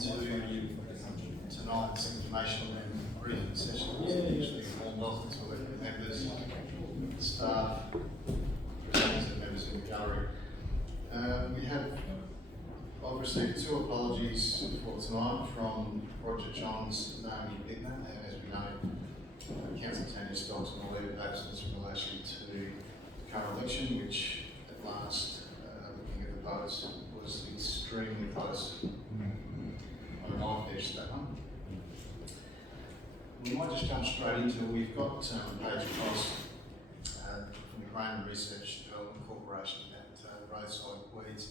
to tonight's informational and briefing session. Usually warm welcome to all the members, staff, and members in the gallery. I've received two apologies for tonight from Roger Johns, Naomi Bittner, and as we know, Councillor Tanya Stocks on a leave of absence in relation to the current election, which at last, looking at the votes, was extremely close. On a knife edge, that one. We might just jump straight into it. We've got a page across from the Grain Research Development Corporation at roadside weeds.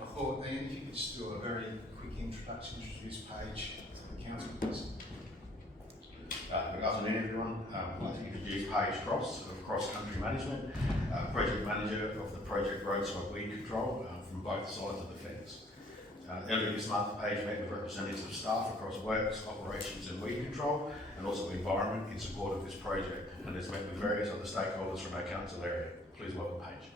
I thought, Ian, if you could just do a very quick introduce page to the council, please. Good afternoon, everyone. I'd like to introduce Paige Cross of Cross Country Management, project manager of the project Roadside Weed Control from both sides of the fence. Earlier this month, Paige met with representatives of staff across works, operations and weed control, and also the environment in support of this project, and has met with various other stakeholders from our council area. Please welcome Paige.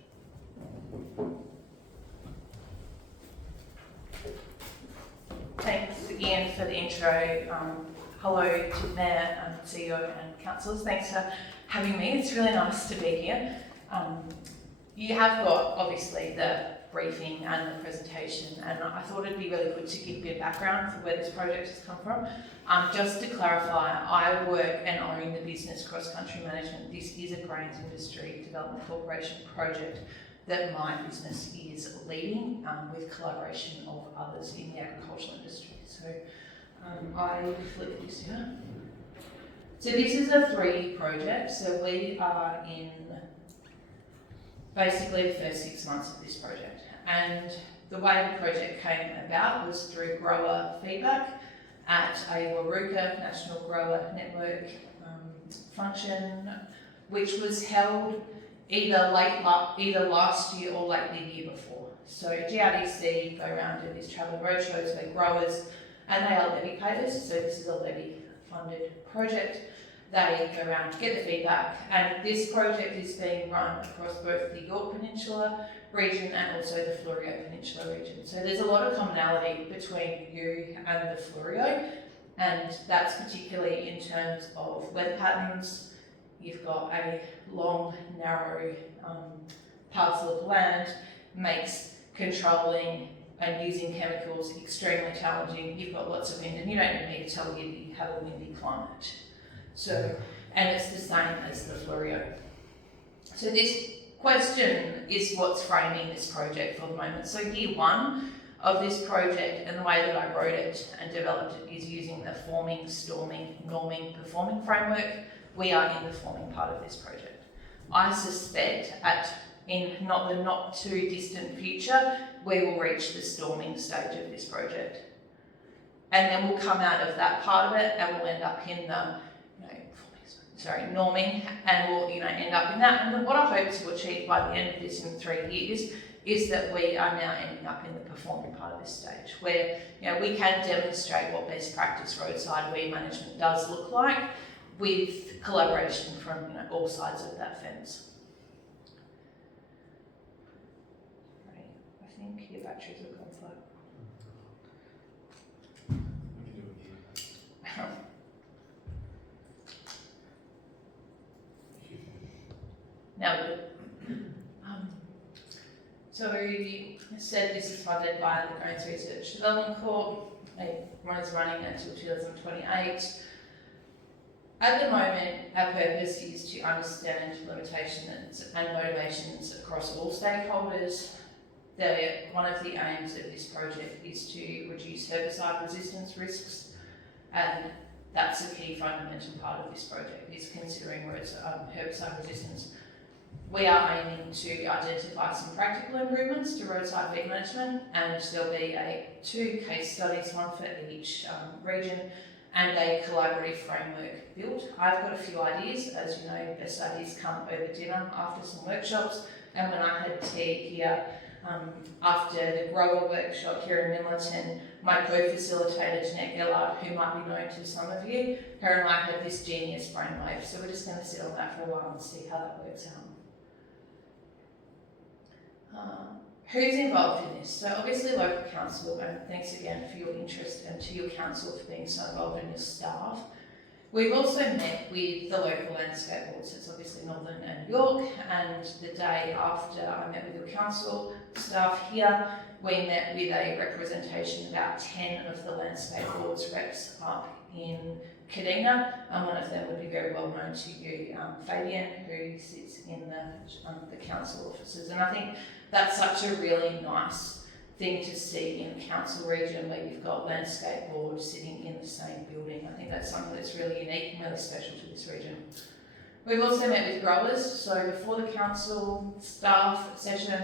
Thanks again for the intro. Hello to Mayor, CEO and councillors. Thanks for having me. It's really nice to be here. You have got obviously the briefing and the presentation, and I thought it'd be really good to give a bit of background for where this project has come from. Just to clarify, I work and own the business Cross Country Management. This is a Grains Industry Development Corporation project that my business is leading with collaboration of others in the agricultural industry. So I flip this here. So this is a 3 project. So we are in basically the first 6 months of this project. And the way the project came about was through grower feedback at a Waruka National Grower Network function, which was held either last year or late the year before. So GRDC go around to these travelling roadshows where growers, and they are levy payers, so this is a levy funded project. They go around to get the feedback, and this project is being run across both the Yorke Peninsula region and also the Fleurieu Peninsula region. So there's a lot of commonality between you and the Fleurieu, and that's particularly in terms of weather patterns. You've got a long, narrow parcel of land, makes controlling and using chemicals extremely challenging. You've got lots of wind, and you don't need me to tell you that you have a windy climate. So, and it's the same as the Fleurieu. So this question is what's framing this project for the moment. So year 1 of this project, and the way that I wrote it and developed it, is using the forming, storming, norming, performing framework. We are in the forming part of this project. I suspect in the not too distant future, we will reach the storming stage of this project. And then we'll come out of that part of it and we'll end up in the norming, and we'll end up in that. And what I hope to achieve by the end of this in 3 years is that we are now ending up in the performing part of this stage, where we can demonstrate what best practice roadside weed management does look like, with collaboration from all sides of that fence. Right. I think your batteries have gone flat. Now good. So I said this is funded by the Grains Research Development Corp. One is running until 2028. At the moment, our purpose is to understand limitations and motivations across all stakeholders. One of the aims of this project is to reduce herbicide resistance risks, and that's a key fundamental part of this project, is considering herbicide resistance. We are aiming to identify some practical improvements to roadside weed management, and there'll be 2 case studies, one for each region, and a collaborative framework built. I've got a few ideas. As you know, best ideas come over dinner after some workshops, and when I had tea here after the grower workshop here in Millerton, my co-facilitator Jeanette Gillard, who might be known to some of you, her and I had this genius brainwave, so we're just going to sit on that for a while and see how that works out. who's involved in this? So obviously local council, and thanks again for your interest and to your council for being so involved in your staff. We've also met with the local landscape boards, so it's obviously Northern and York, and the day after I met with your council staff here, we met with a representation, about 10 of the landscape boards reps up in Kadina, and one of them would be very well known to you, Fabian, who sits in the council offices. And I think that's such a really nice thing to see in a council region where you've got landscape boards sitting in the same building. I think that's something that's really unique and really special to this region. We've also met with growers, so before the council staff session,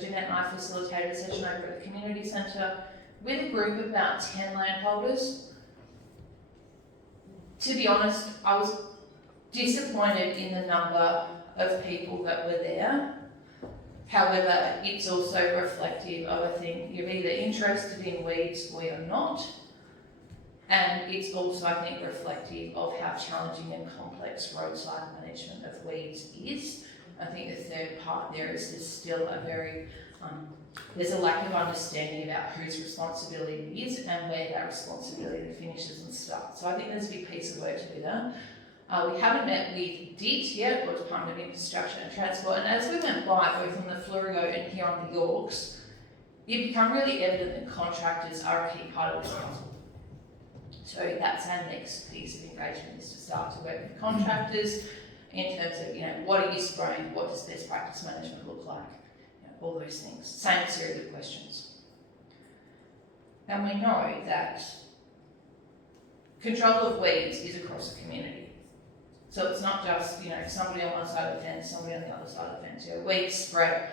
Jeanette and I facilitated a session over at the community centre with a group of about 10 landholders. To be honest, I was disappointed in the number of people that were there. However, it's also reflective of, I think, you're either interested in weeds or you're not. And it's also, I think, reflective of how challenging and complex roadside management of weeds is. I think the third part there is there's still a very, there's a lack of understanding about whose responsibility it is and where that responsibility finishes and starts. So I think there's a big piece of work to do there. We haven't met with DIT yet, or Department of Infrastructure and Transport, and as we went by, both on the Fleurigo and here on the Yorks, it became really evident that contractors are a key part of this council. So that's our next piece of engagement, is to start to work with contractors in terms of, what are you spraying, what does best practice management look like, all those things. Same series of questions. And we know that control of weeds is across the community. So it's not just, somebody on one side of the fence, somebody on the other side of the fence. Weeds spread.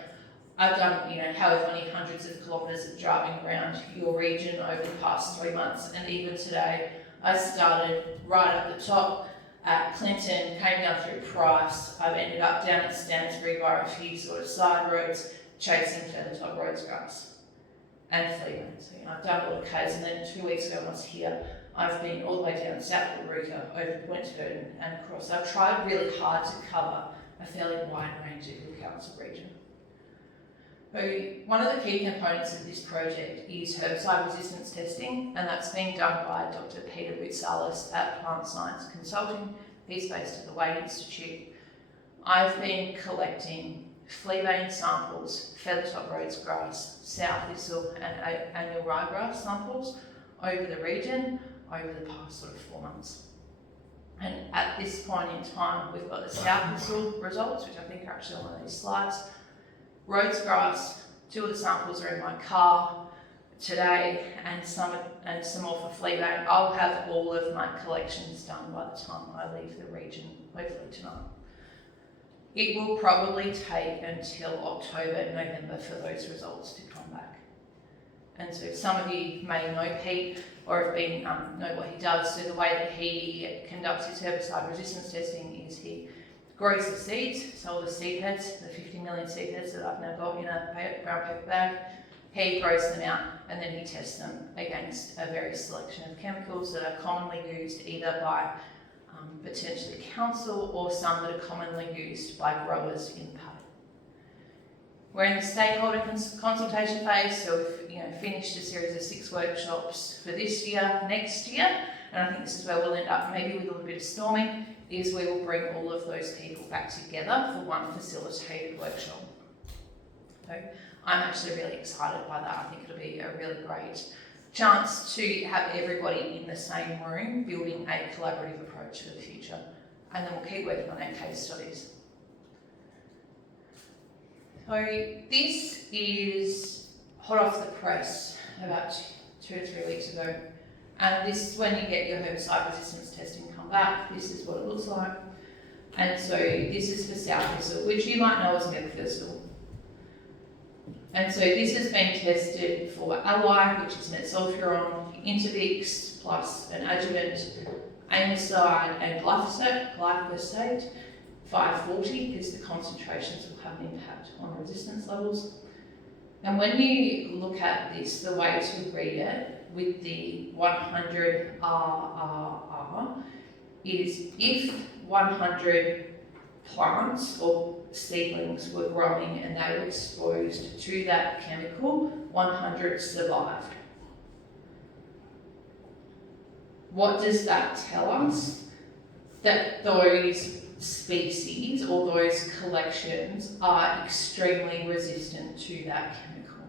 I've done, however many hundreds of kilometres of driving around your region over the past 3 months, and even today, I started right up the top at Clinton, came down through Price. I've ended up down at Stansbury by a few sort of side roads, chasing Feathertop Roadsgrass and Fleetwood. So, I've done a lot of Ks, and then 2 weeks ago, when I was here, I've been all the way down south of Waruka, over Point Turton and across. I've tried really hard to cover a fairly wide range of the council region. So one of the key components of this project is herbicide resistance testing, and that's being done by Dr. Peter Boutsalis at Plant Science Consulting. He's based at the Wade Institute. I've been collecting fleabane samples, Feathertop Roadsgrass, sow thistle and annual ryegrass samples over the region over the past sort of 4 months. And at this point in time, we've got the sow thistle results, which I think are actually on one of these slides. Roadsgrass, 2 of the samples are in my car today, and some more for fleabane. I'll have all of my collections done by the time I leave the region, hopefully tonight. It will probably take until October, November for those results to come back. And so some of you may know Pete or have been know what he does. So the way that he conducts his herbicide resistance testing is he grows the seeds, so all the seed heads, the 50 million seed heads that I've now got in a brown paper bag, he grows them out and then he tests them against a various selection of chemicals that are commonly used either by potentially council or some that are commonly used by growers in paddock. We're in the stakeholder consultation phase, so we've finished a series of 6 workshops for this year, next year, and I think this is where we'll end up, maybe with a little bit of storming, is we will bring all of those people back together for one facilitated workshop. So I'm actually really excited by that. I think it'll be a really great chance to have everybody in the same room building a collaborative approach for the future. And then we'll keep working on our case studies. So this is hot off the press about 2 or 3 weeks ago. And this is when you get your herbicide resistance testing come back. This is what it looks like. And so this is for sow thistle, which you might know as milk thistle. And so this has been tested for alloy, which is metsulfuron, Intervix, plus an adjuvant, amicide and glyphosate, 540, because the concentrations will have an impact on resistance levels. And when you look at this, the way to read it with the 100 RRR is if 100 plants or seedlings were growing and they were exposed to that chemical, 100 survived. What does that tell us? That those species or those collections are extremely resistant to that chemical.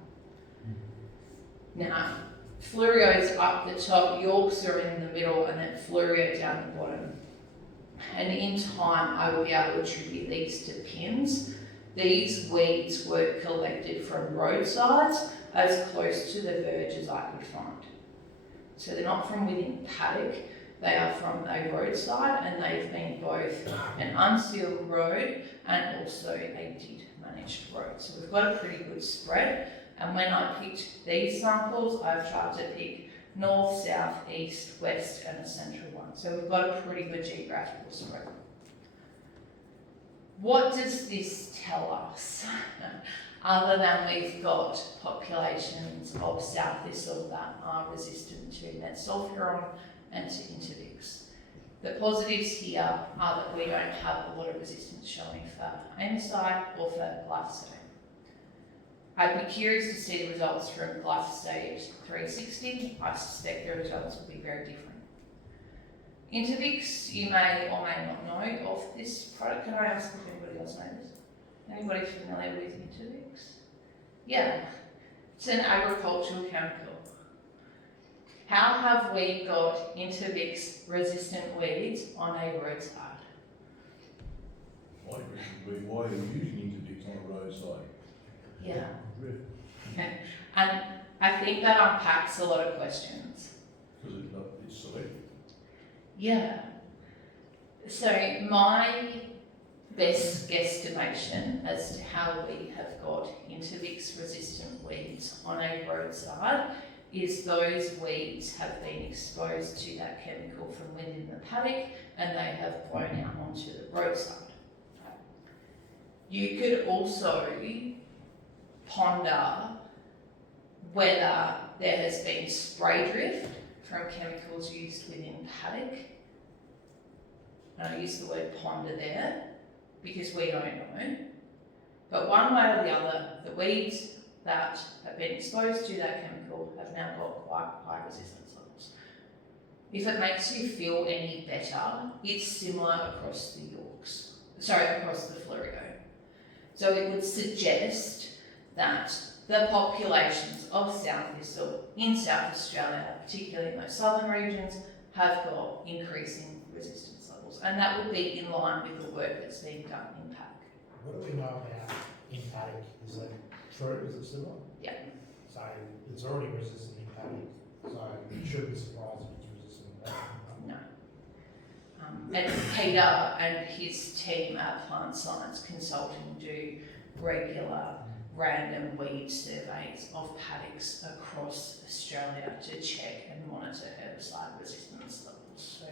Now, Fluorio's up the top, Yorks are in the middle, and then Fluorio down the bottom. And in time, I will be able to attribute these to pins. These weeds were collected from roadsides as close to the verge as I could find. So they're not from within paddock, they are from a roadside, and they've been both an unsealed road and also a DID managed road. So we've got a pretty good spread. And when I picked these samples, I've tried to pick north, south, east, west, and a central one. So we've got a pretty good geographical spread. What does this tell us? Other than we've got populations of south thistle that are resistant to metsulfuron and to Intervix. The positives here are that we don't have a lot of resistance showing for amosite or for glyphosate. I'd be curious to see the results from glyphosate 360. I suspect the results will be very different. Intervix, you may or may not know of this product. Can I ask if anybody else knows? Anybody familiar with Intervix? Yeah, it's an agricultural chemical. How have we got Intervix resistant weeds on a roadside? My question would be, why are you using Intervix on a roadside? Yeah. And I think that unpacks a lot of questions. Because it's selective. Yeah. So my best guesstimation as to how we have got Intervix resistant weeds on a roadside is those weeds have been exposed to that chemical from within the paddock and they have blown out onto the roadside. You could also ponder whether there has been spray drift from chemicals used within paddock. And I use the word ponder there because we don't know. But one way or the other, the weeds that have been exposed to that chemical have now got quite high resistance levels. If it makes you feel any better, it's similar across the Yorks, across the Fluorio. So it would suggest that the populations of south thistle in South Australia, particularly in those southern regions, have got increasing resistance levels. And that would be in line with the work that's being done in paddock. What do we know about in paddock? Is it true? Is it similar? Yeah. So it's already resistant in paddock, so it shouldn't be surprised if it's resistant in paddock. No. And Peter and his team at Plant Science Consulting do regular random weed surveys of paddocks across Australia to check and monitor herbicide resistance levels. So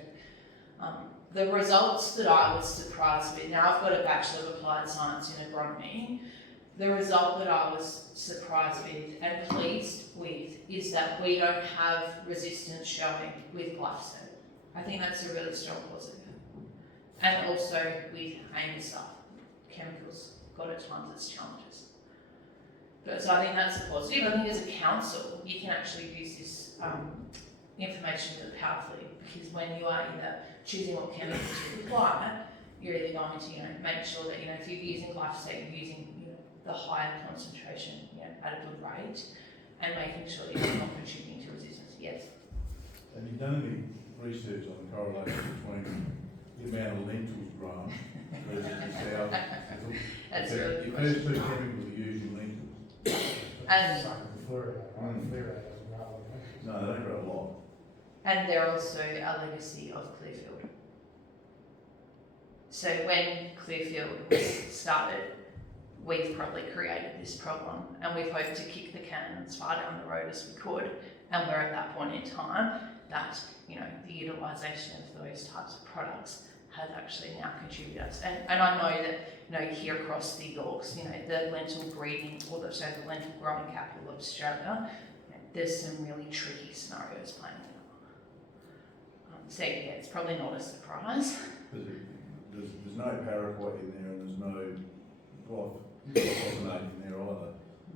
the results that I was surprised with, now I've got a Bachelor of Applied Science in Agronomy, the result that I was surprised with and pleased with is that we don't have resistance showing with glyphosate. I think that's a really strong positive. And also with amosite, chemicals got at times its challenges. But so I think that's a positive. I think as a council, you can actually use this information really powerfully because when you are either choosing what chemicals to apply, you're either going to make sure that if you're using glyphosate, you're using the higher concentration at a good rate, and making sure that you're not contributing to resistance. Yes. Have you done any research on the correlation between the amount of lentils grown versus the south? That's if really if good those question. two chemicals are used in lentils, And It's like the Fluorio, right? Fluorio doesn't grow on it. no, they don't grow a lot. And they're also a legacy of Clearfield. So when Clearfield was started, we've probably created this problem and we've hoped to kick the can as far down the road as we could. And we're at that point in time that, the utilisation of those types of products has actually now contributed us. And I know that, here across the Yorks, the lentil breeding, or the lentil growing capital of Australia, there's some really tricky scenarios playing out. So yeah, it's probably not a surprise. But there's no paraquat in there and there's no glyphosate in there either.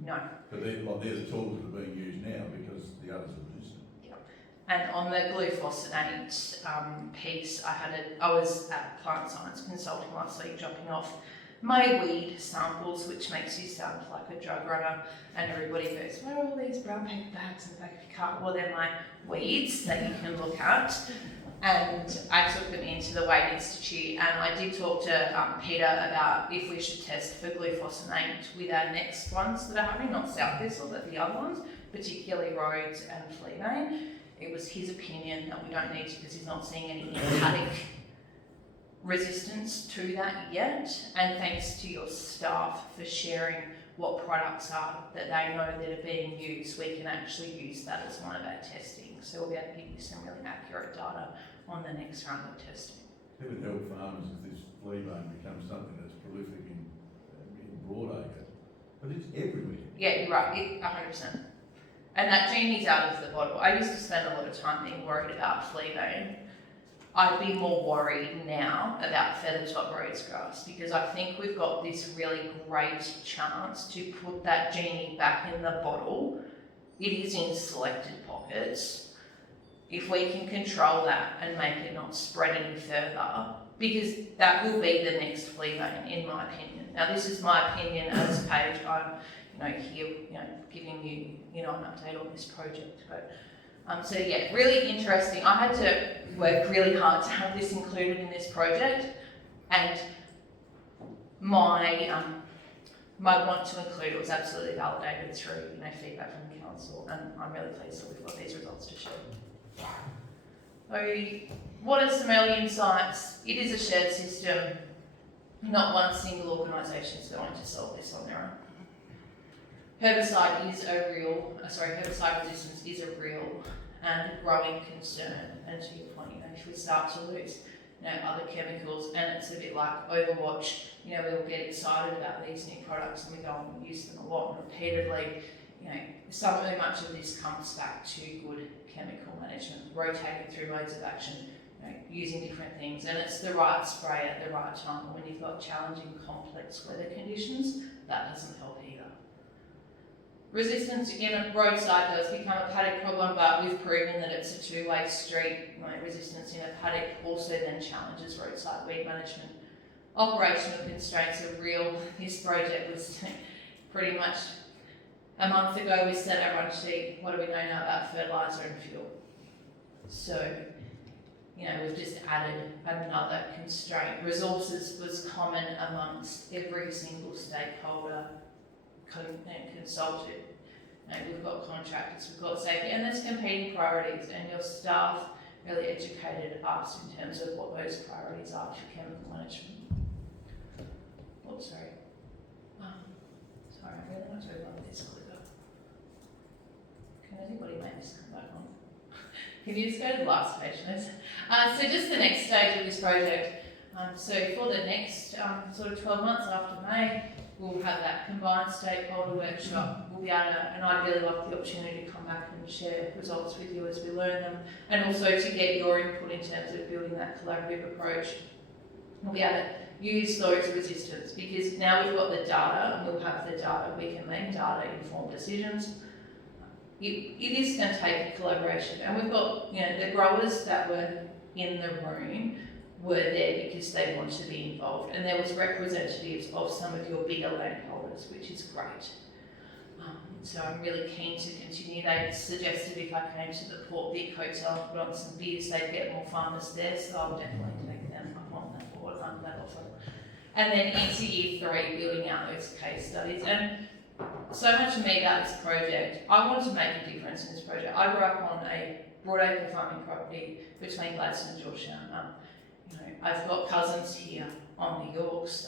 No. But they're the tools that are being used now because the others are resistant. And on the glufosinate piece, I was at Plant Science Consulting last week dropping off my weed samples, which makes you sound like a drug runner, and everybody goes, where are all these brown paper bags in the back of your car? Well, they're my weeds that you can look at. And I took them into the Wade Institute, and I did talk to Peter about if we should test for glufosinate with our next ones that are happening, not South Thistle, but the other ones, particularly Rhodes and Fleabane. It was his opinion that we don't need to because he's not seeing any hepatic resistance to that yet. And thanks to your staff for sharing what products are that they know that are being used, we can actually use that as one of our testing. So we'll be able to give you some really accurate data on the next round of testing. It would help farmers if this fleabane becomes something that's prolific in broadacre, but it's everywhere. Yeah, you're right, 100%. And that genie's out of the bottle. I used to spend a lot of time being worried about fleabane. I'd be more worried now about feathertop Rhodes grass because I think we've got this really great chance to put that genie back in the bottle. It is in selected pockets. If we can control that and make it not spread any further, because that will be the next fleabane, in my opinion. Now, this is my opinion as Paige. I'm, here, giving you, an update on this project. But so yeah, really interesting. I had to work really hard to have this included in this project, and my want to include it was absolutely validated through feedback from the council, and I'm really pleased that we've got these results to show. So, what are some early insights? It is a shared system. Not one single organisation is going to solve this on their own. Herbicide resistance is a real and growing concern. And to your point, if we start to lose, other chemicals, and it's a bit like Overwatch, we all get excited about these new products and we go and use them a lot and repeatedly. So much of this comes back to good chemical management, rotating through modes of action, using different things, and it's the right spray at the right time. When you've got challenging, complex weather conditions, that doesn't help either. Resistance, again, roadside does become a paddock problem, but we've proven that it's a two-way street. Resistance in a paddock also then challenges roadside weed management. Operational constraints are real. This project was pretty much a month ago we set our run sheet. What do we know now about fertiliser and fuel? So, we've just added another constraint. Resources was common amongst every single stakeholder consulted. We've got contractors, we've got safety, and there's competing priorities, and your staff really educated us in terms of what those priorities are for chemical management. Oops, sorry. Sorry, I really want to love this clicker. Can anybody make this come back on? Can you just go to the last page, please? So just the next stage of this project. So for the next sort of 12 months after May, we'll have that combined stakeholder workshop. We'll be able to, and I'd really like the opportunity to come back and share results with you as we learn them, and also to get your input in terms of building that collaborative approach. We'll be able to use those resistance because now we've got the data, and we'll have the data, we can make data-informed decisions. It is going to take a collaboration, and we've got, the growers that were in the room were there because they wanted to be involved, and there was representatives of some of your bigger landholders, which is great. So I'm really keen to continue. They suggested if I came to the Port Vic Hotel and put on some beers, they'd get more farmers there, so I'll definitely take them up on that board, that offer. And then into year 3, building out those case studies. And so much for me about this project. I want to make a difference in this project. I grew up on a broadacre farming property between Gladstone and Georgetown. I've got cousins here on the Yorks.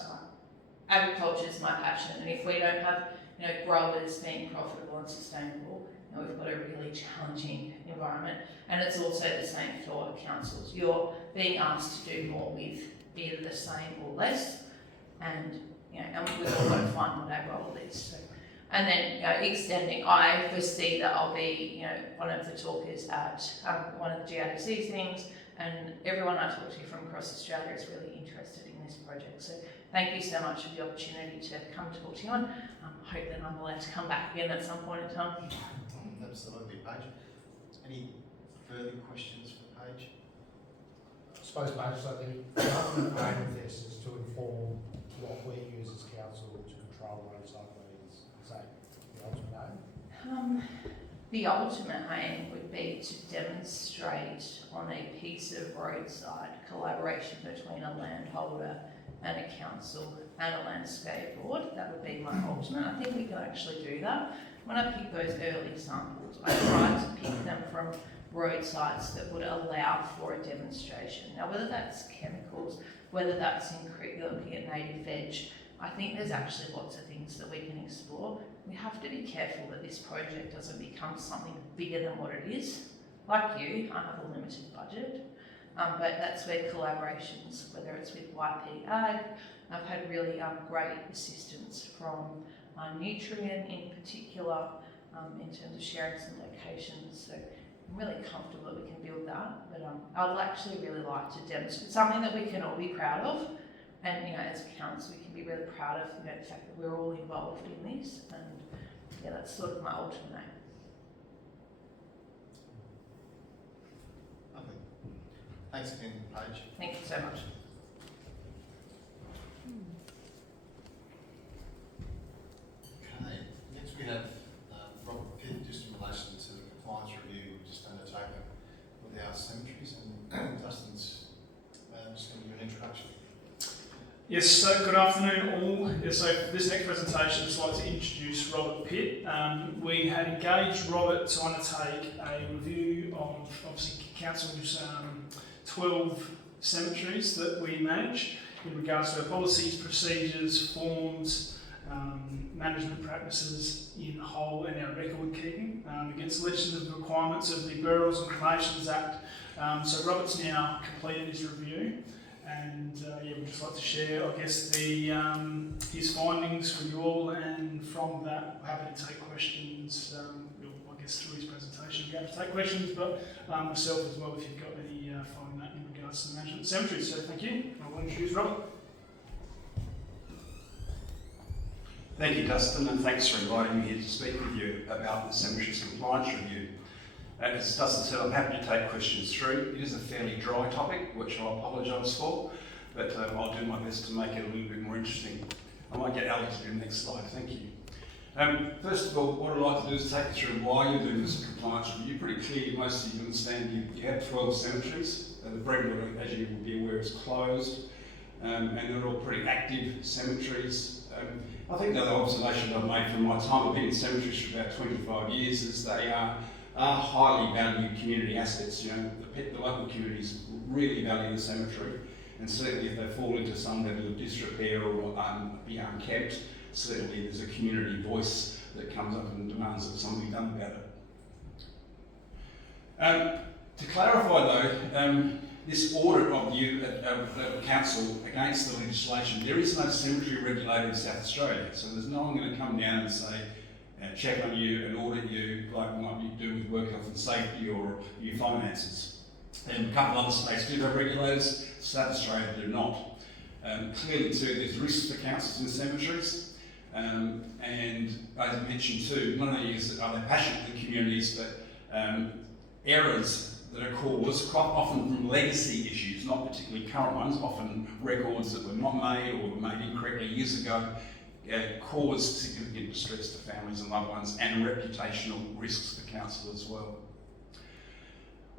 Agriculture is my passion, and if we don't have growers being profitable and sustainable, we've got a really challenging environment. And it's also the same for councils. You're being asked to do more with either the same or less, and and we've all got to find what our role is. So, and then extending, I foresee that I'll be one of the talkers at one of the GRDC things, and everyone I talk to from across Australia is really interested in this project. So thank you so much for the opportunity to come talk to you, and I hope that I'm allowed to come back again at some point in time. Absolutely, Paige. Any further questions for Paige? I suppose, Paige, so the ultimate aim of this is to inform what we use as council to control roadside leads. Is that the ultimate aim? The ultimate aim would be to demonstrate on a piece of roadside collaboration between a landholder and a council and a landscape board. That would be my ultimate. I think we can actually do that. When I picked those early samples, I tried to pick them from roadsides that would allow for a demonstration. Now, whether that's chemicals, whether that's looking at native veg, I think there's actually lots of things that we can explore. We have to be careful that this project doesn't become something bigger than what it is. Like you, I have a limited budget, but that's where collaborations, whether it's with YP Ag, I've had really great assistance from Nutrien in particular, in terms of sharing some locations. So I'm really comfortable that we can build that, but I'd actually really like to demonstrate something that we can all be proud of. And, you know, as a council, we can be really proud of, you know, the fact that we're all involved in this. And yeah, that's sort of my ultimate aim. Lovely. Thanks again, Paige. Thank you so much. Okay, next we have Robert Pitt, just in relation to the compliance review we've just undertaken with our cemeteries, and Dustin's just going to do an introduction. Yes, so good afternoon all. So for this next presentation, I'd just like to introduce Robert Pitt. We had engaged Robert to undertake a review of obviously Council's 12 cemeteries that we manage in regards to our policies, procedures, forms, management practices in whole, and our record keeping against the legislative requirements of the Burials and Cremations Act. So Robert's now completed his review. And yeah, we'd just like to share, I guess, his findings with you all, and from that, we're happy to take questions. I guess through his presentation, we're going to take questions, but myself as well, if you've got any following that in regards to the management of cemeteries. So thank you. I will introduce Robert. Thank you, Dustin, and thanks for inviting me here to speak with you about the Cemeteries Compliance Review. As Dustin said, I'm happy to take questions through. It is a fairly dry topic, which I apologise for, but I'll do my best to make it a little bit more interesting. I might get Alex to do the next slide. Thank you. First of all, what I'd like to do is take you through why you're doing this compliance review. Pretty clearly, most of you understand you have 12 cemeteries. The Brentwood, as you will be aware, is closed, and they're all pretty active cemeteries. I think the other observation I've made from my time, I've been in cemeteries for about 25 years, is they are highly valued community assets. You know, the local communities really value the cemetery, and certainly if they fall into some level of disrepair or be unkept, certainly there's a community voice that comes up and demands that something be done about it. To clarify though, this audit of you of council against the legislation, there is no cemetery regulator in South Australia, so there's no one going to come down and say, check on you and audit you like what you do with work health and safety or your finances. And a couple of other states do have regulators, South Australia do not. Clearly too, there's risks for councils in cemeteries, and as I mentioned too, not only are they passionate in the communities, but errors that are caused quite often from legacy issues, not particularly current ones, often records that were not made or were made incorrectly years ago, cause significant distress to families and loved ones, and reputational risks for council as well.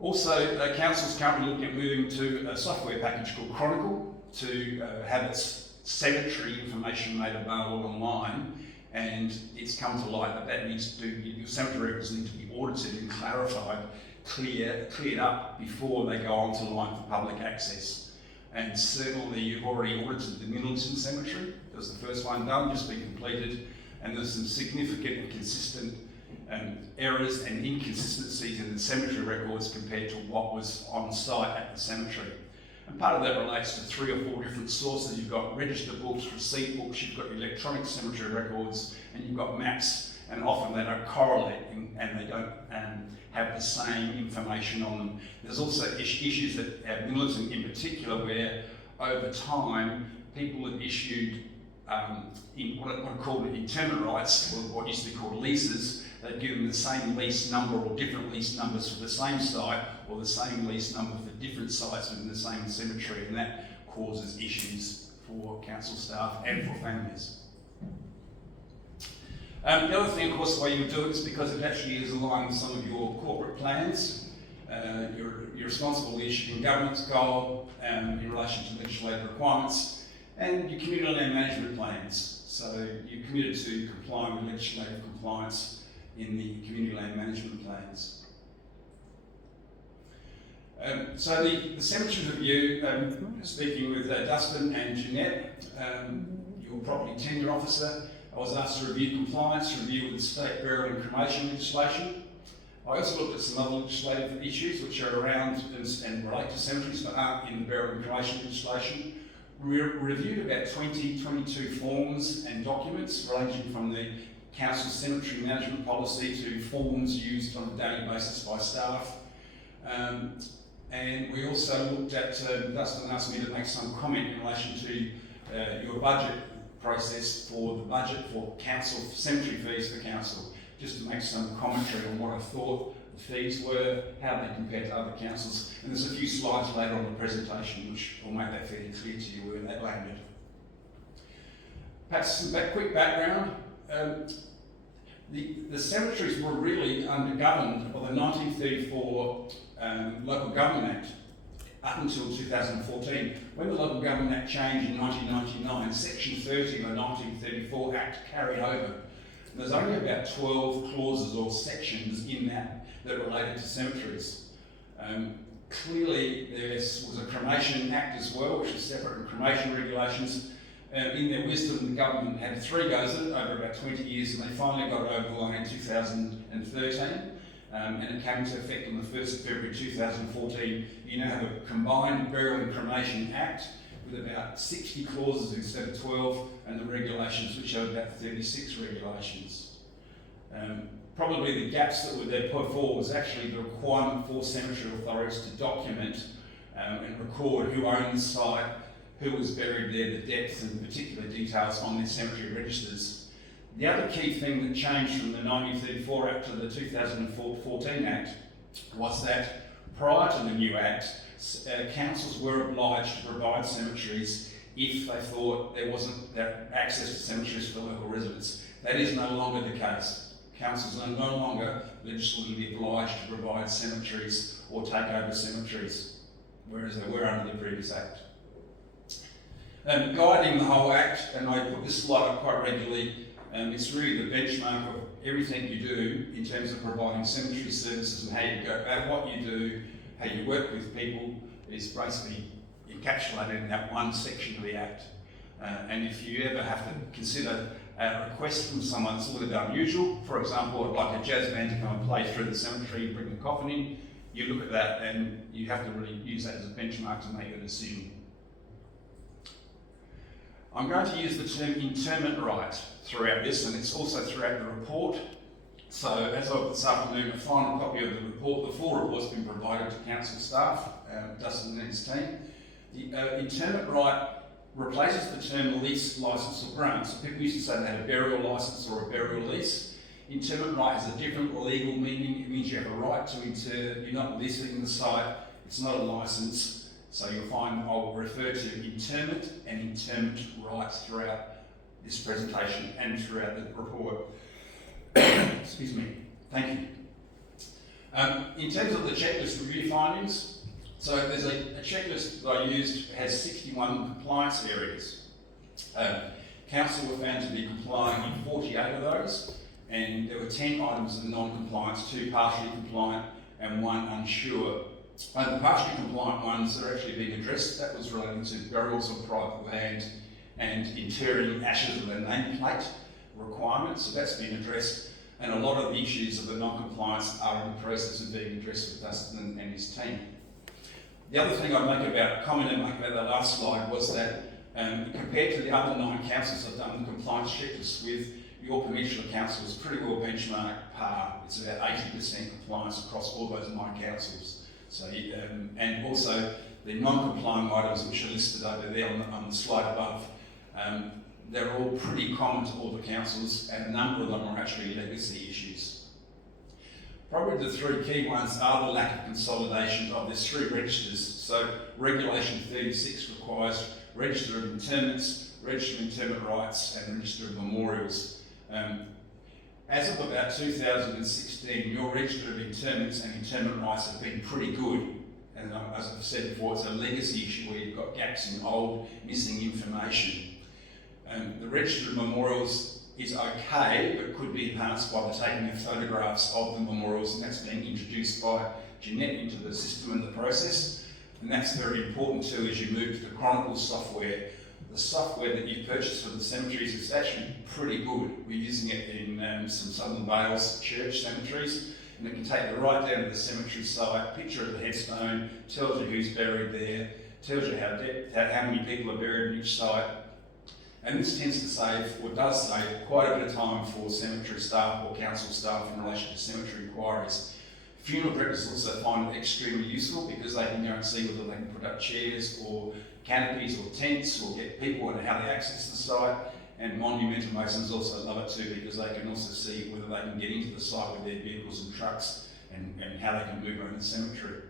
Also, council's currently looking at moving to a software package called Chronicle to have its cemetery information made available online, and it's come to light that needs to your cemetery records need to be audited and clarified, cleared up before they go online for public access. And certainly you've already audited the Middleton Cemetery. That was the first one done, just been completed, and there's some significant and consistent errors and inconsistencies in the cemetery records compared to what was on site at the cemetery. And part of that relates to 3 or 4 different sources. You've got register books, receipt books, you've got your electronic cemetery records, and you've got maps and often they don't correlate and they don't have the same information on them. There's also issues that have militant in particular where over time people have issued in what are called interment rights, or what used to be called leases. They've given the same lease number or different lease numbers for the same site, or the same lease number for different sites within the same cemetery, and that causes issues for council staff and for families. The other thing, of course, the way you would do it is because it actually is aligned with some of your corporate plans. You're responsible issuing governance goal in relation to legislative requirements, and your community land management plans. So you're committed to complying with legislative compliance in the community land management plans. So the cemetery review, speaking with Dustin and Jeanette, your property tenure officer, I was asked to review compliance, review with state burial and cremation legislation. I also looked at some other legislative issues which are around and relate to cemeteries but aren't in the burial and cremation legislation. We reviewed about 22 forms and documents ranging from the council cemetery management policy to forms used on a daily basis by staff. And we also looked at, Dustin asked me to make some comment in relation to your budget process for the budget for council, cemetery fees for council, just to make some commentary on what I thought the fees were, how they compare to other councils, and there's a few slides later on in the presentation which will make that fairly clear to you where that landed. Perhaps some quick background. The cemeteries were really under-governed by the 1934 Local Government Act up until 2014. When the Local Government Act changed in 1999, Section 30 of the 1934 Act carried over. And there's only about 12 clauses or sections in that related to cemeteries. Clearly there was a Cremation Act as well, which is separate from cremation regulations. In their wisdom, the government had 3 goes at it over about 20 years, and they finally got it over the line in 2013. And it came into effect on the 1st of February 2014. You now have a combined Burial and Cremation Act with about 60 clauses instead of 12, and the regulations, which are about 36 regulations. Probably the gaps that were there put forward was actually the requirement for cemetery authorities to document and record who owned the site, who was buried there, the depth and particular details on their cemetery registers. The other key thing that changed from the 1934 Act to the 2014 Act was that prior to the new Act, councils were obliged to provide cemeteries if they thought there wasn't access to cemeteries for local residents. That is no longer the case. Councils are no longer legislatively obliged to provide cemeteries or take over cemeteries, whereas they were under the previous Act. Guiding the whole Act, and I put this slide up quite regularly, it's really the benchmark of everything you do in terms of providing cemetery services and how you go about what you do, how you work with people, is basically encapsulated in that one section of the Act. And if you ever have to consider a request from someone that's a little bit unusual, for example, I'd like a jazz band to come and play through the cemetery and bring the coffin in, you look at that and you have to really use that as a benchmark to make a decision. I'm going to use the term interment right throughout this, and it's also throughout the report. So as of this afternoon, a final copy of the report, the full report's been provided to council staff, Dustin and his team. The interment right replaces the term lease, licence or grant. So people used to say they had a burial licence or a burial lease. Interment right has a different legal meaning. It means you have a right to inter, you're not leasing the site, it's not a licence. So you'll find I'll refer to interment and interment rights throughout this presentation and throughout the report. Excuse me. Thank you. In terms of the checklist review findings, so there's a checklist that I used, has 61 compliance areas. Council were found to be complying in 48 of those, and there were 10 items of non-compliance, 2 partially compliant and 1 unsure. The partially compliant ones are actually being addressed. That was relating to burials on private land and interring ashes with a nameplate requirement, so that's been addressed. And a lot of the issues of the non-compliance are in the process of being addressed with Dustin and his team. The other thing I'd make about, comment and make about that last slide was that compared to the other 9 councils I've done the compliance checklists with, Your Peninsula Council is pretty well benchmarked par. It's about 80% compliance across all those 9 councils. So, and also the non-compliant items which are listed over there on the slide above, they're all pretty common to all the councils, and a number of them are actually legacy issues. Probably the 3 key ones are the lack of consolidation of there's 3 registers. So Regulation 36 requires Register of Interments, Register of Interment Rights and Register of Memorials. As of about 2016, your Register of Interments and Interment Rights have been pretty good. And as I've said before, it's a legacy issue where you've got gaps in old, missing information. The Register of Memorials is okay, but could be enhanced by the taking of photographs of the memorials, and that's being introduced by Jeanette into the system and the process. And that's very important too as you move to the Chronicles software. The software that you've purchased for the cemeteries is actually pretty good. We're using it in some Southern Wales church cemeteries, and it can take you right down to the cemetery site, picture of the headstone, tells you who's buried there, tells you how many people are buried in each site. And this tends to save, or does save, quite a bit of time for cemetery staff or council staff in relation to cemetery inquiries. Funeral directors also find it extremely useful because they can go and see whether they can put up chairs or canopies or tents or get people and how they access the site. And monumental masons also love it too because they can also see whether they can get into the site with their vehicles and trucks and how they can move around the cemetery.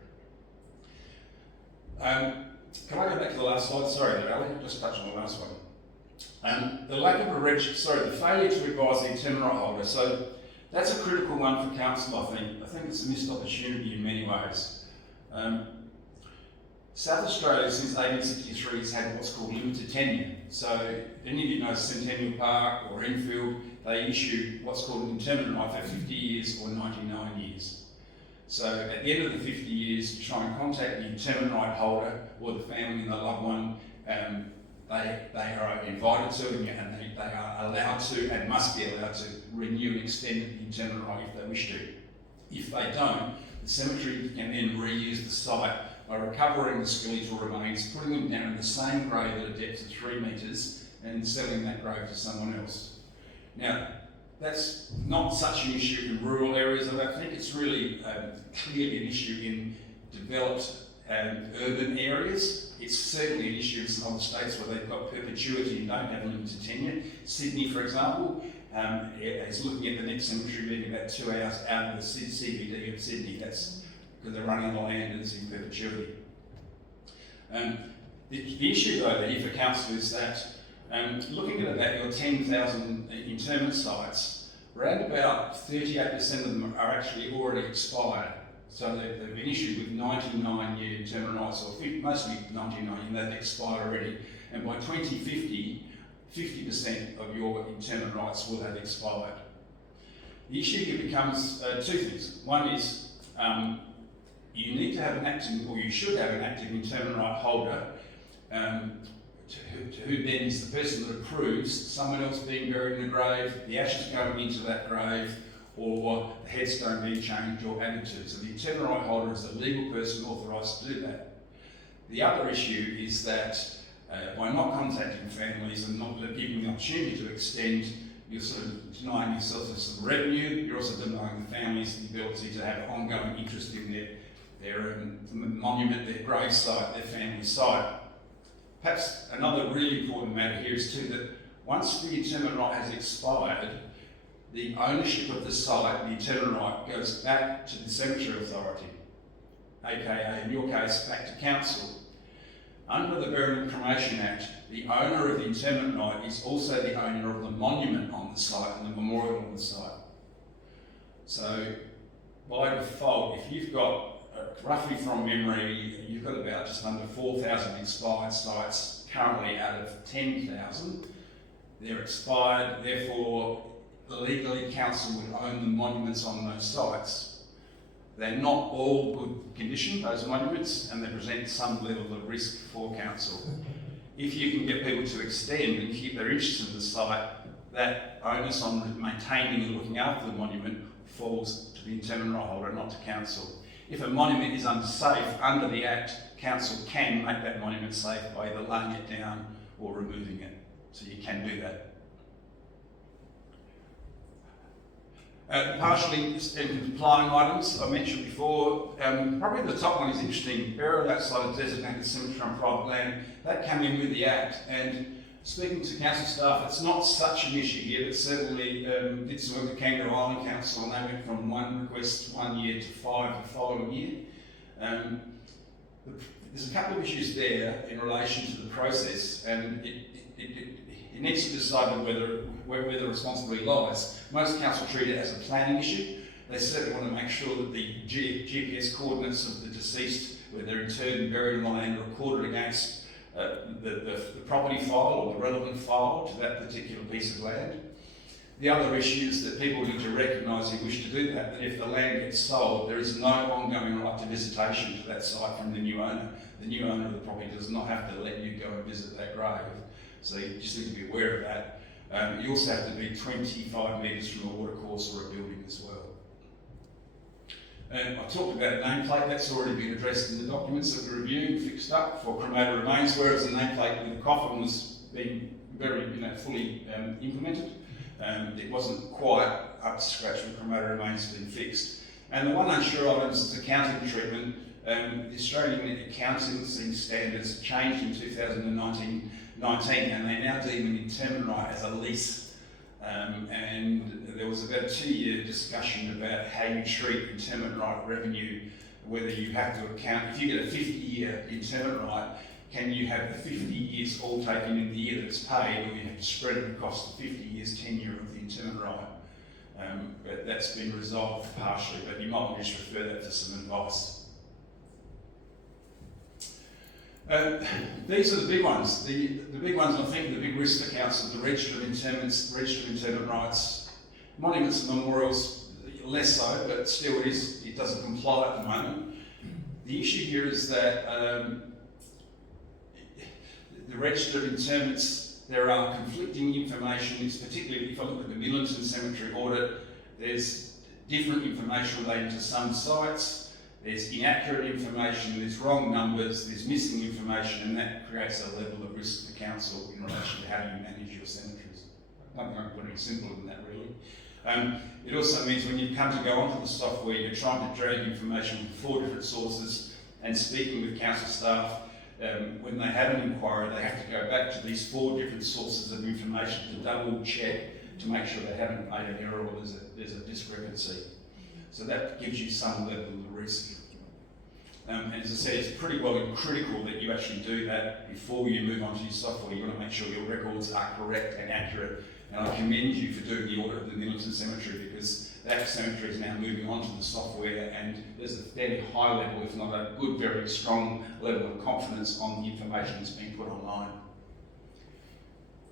Can I go back to the last slide? Sorry, Ali, just touch on the last one. The lack of the failure to advise the interment right holder. So that's a critical one for council, I think. I think it's a missed opportunity in many ways. South Australia, since 1863, has had what's called limited tenure. So any of you know Centennial Park or Enfield, they issue what's called an interment right for 50 years or 99 years. So at the end of the 50 years, you try and contact the interment right holder or the family and the loved one. They are invited to and they are allowed to and must be allowed to renew and extend the interment right if they wish to. If they don't, the cemetery can then reuse the site by recovering the skeletal remains, putting them down in the same grave at a depth of 3 metres and selling that grave to someone else. Now, that's not such an issue in rural areas, and I think it's really clearly an issue in developed urban areas. It's certainly an issue in some other states where they've got perpetuity and don't have limited tenure. Sydney, for example, is looking at the next cemetery being about 2 hours out of the CBD of Sydney. That's because they're running the land and it's in perpetuity. The issue though here for council is that looking at about your 10,000 interment sites, around about 38% of them are actually already expired. So they've been issued with 99-year interment rights, or mostly 99, and they've expired already. And by 2050, 50% of your interment rights will have expired. The issue here becomes 2 things. One is you need to have an active, or you should have an active interment right holder, who then is the person that approves someone else being buried in a grave, the ashes going into that grave, or the headstone being changed or added to. So the interment right holder is a legal person authorised to do that. The other issue is that by not contacting families and not giving them the opportunity to extend, you're sort of denying yourself some revenue. You're also denying the families the ability to have ongoing interest in their monument, their grave site, their family site. Perhaps another really important matter here is too that once the interment right has expired, the ownership of the site, the interment right, goes back to the Cemetery Authority, aka in your case, back to council. Under the Burial and Cremation Act, the owner of the interment right is also the owner of the monument on the site and the memorial on the site. So by default, if you've got, roughly from memory, you've got about just under 4,000 expired sites currently out of 10,000. They're expired, therefore legally council would own the monuments on those sites. They're not all good condition, those monuments, and they present some level of risk for council. If you can get people to extend and keep their interest in the site, that onus on maintaining and looking after the monument falls to the interment right holder, not to council. If a monument is unsafe under the Act, council can make that monument safe by either laying it down or removing it. So you can do that. Partially in complying items, I mentioned before, probably the top one is interesting. Burial outside a designated cemetery on private land, that came in with the Act, and speaking to council staff, it's not such an issue here, but certainly did some work with Kangaroo Island Council, and they went from 1 request 1 year to 5 the following year. There's a couple of issues there in relation to the process, and it needs to be decided where the responsibility lies. Most council treat it as a planning issue. They certainly want to make sure that the GPS coordinates of the deceased, where they're interred and buried in the land, are recorded against the property file or the relevant file to that particular piece of land. The other issue is that people need to recognise who wish to do that if the land gets sold, there is no ongoing right to visitation to that site from the new owner. The new owner of the property does not have to let you go and visit that grave. So you just need to be aware of that. You also have to be 25 metres from a watercourse or a building as well. I talked about nameplate, that's already been addressed in the documents that we're reviewing, fixed up for cremated remains, whereas the nameplate with the coffin was being very, fully implemented. It wasn't quite up to scratch with cremated remains being fixed. And the one unsure items is accounting treatment. The Australian accounting standards changed in 2019, and they now deem an interment right as a lease. And there was about a 2-year discussion about how you treat interment right revenue, whether you have to account, if you get a 50-year interment right, can you have the 50 years all taken in the year that it's paid, or you have to spread it across the 50 years tenure of the interment right? But that's been resolved partially, but you might want to just refer that to some advice. These are the big ones. The big ones, I think, the big risk to council, the register of interments, register of interment rights, monuments and memorials, less so, but still it doesn't comply at the moment. The issue here is that the register of interments, there are conflicting information. It's particularly if I look at the Millington Cemetery audit, there's different information relating to some sites. There's inaccurate information, there's wrong numbers, there's missing information, and that creates a level of risk to council in relation to how you manage your cemeteries. I don't think I can put it simpler than that, really. It also means when you come to go onto the software, you're trying to drag information from 4 different sources, and speaking with council staff, when they have an inquiry, they have to go back to these 4 different sources of information to double check to make sure they haven't made an error or there's a discrepancy. So that gives you some level of risk. And as I said, it's pretty well critical that you actually do that before you move on to your software. You want to make sure your records are correct and accurate. And I commend you for doing the audit of the Millington Cemetery, because that cemetery is now moving on to the software, and there's a fairly high level, if not a good, very strong level of confidence on the information that's being put online.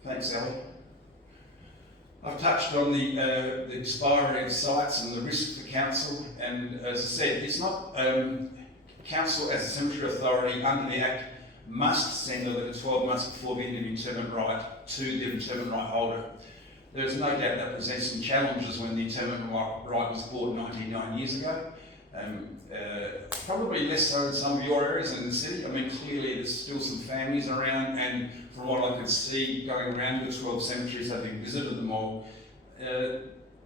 Thanks, Ellie. I've touched on the expiry of sites and the risk to council, and as I said, it's not council as a cemetery authority under the Act must send a letter 12 months before the end of interment right to the interment right holder. There's no doubt that presents some challenges when the interment right was bought 99 years ago. Probably less so in some of your areas in the city. I mean, clearly there's still some families around, and from what I could see going around the 12 cemeteries, having visited them all,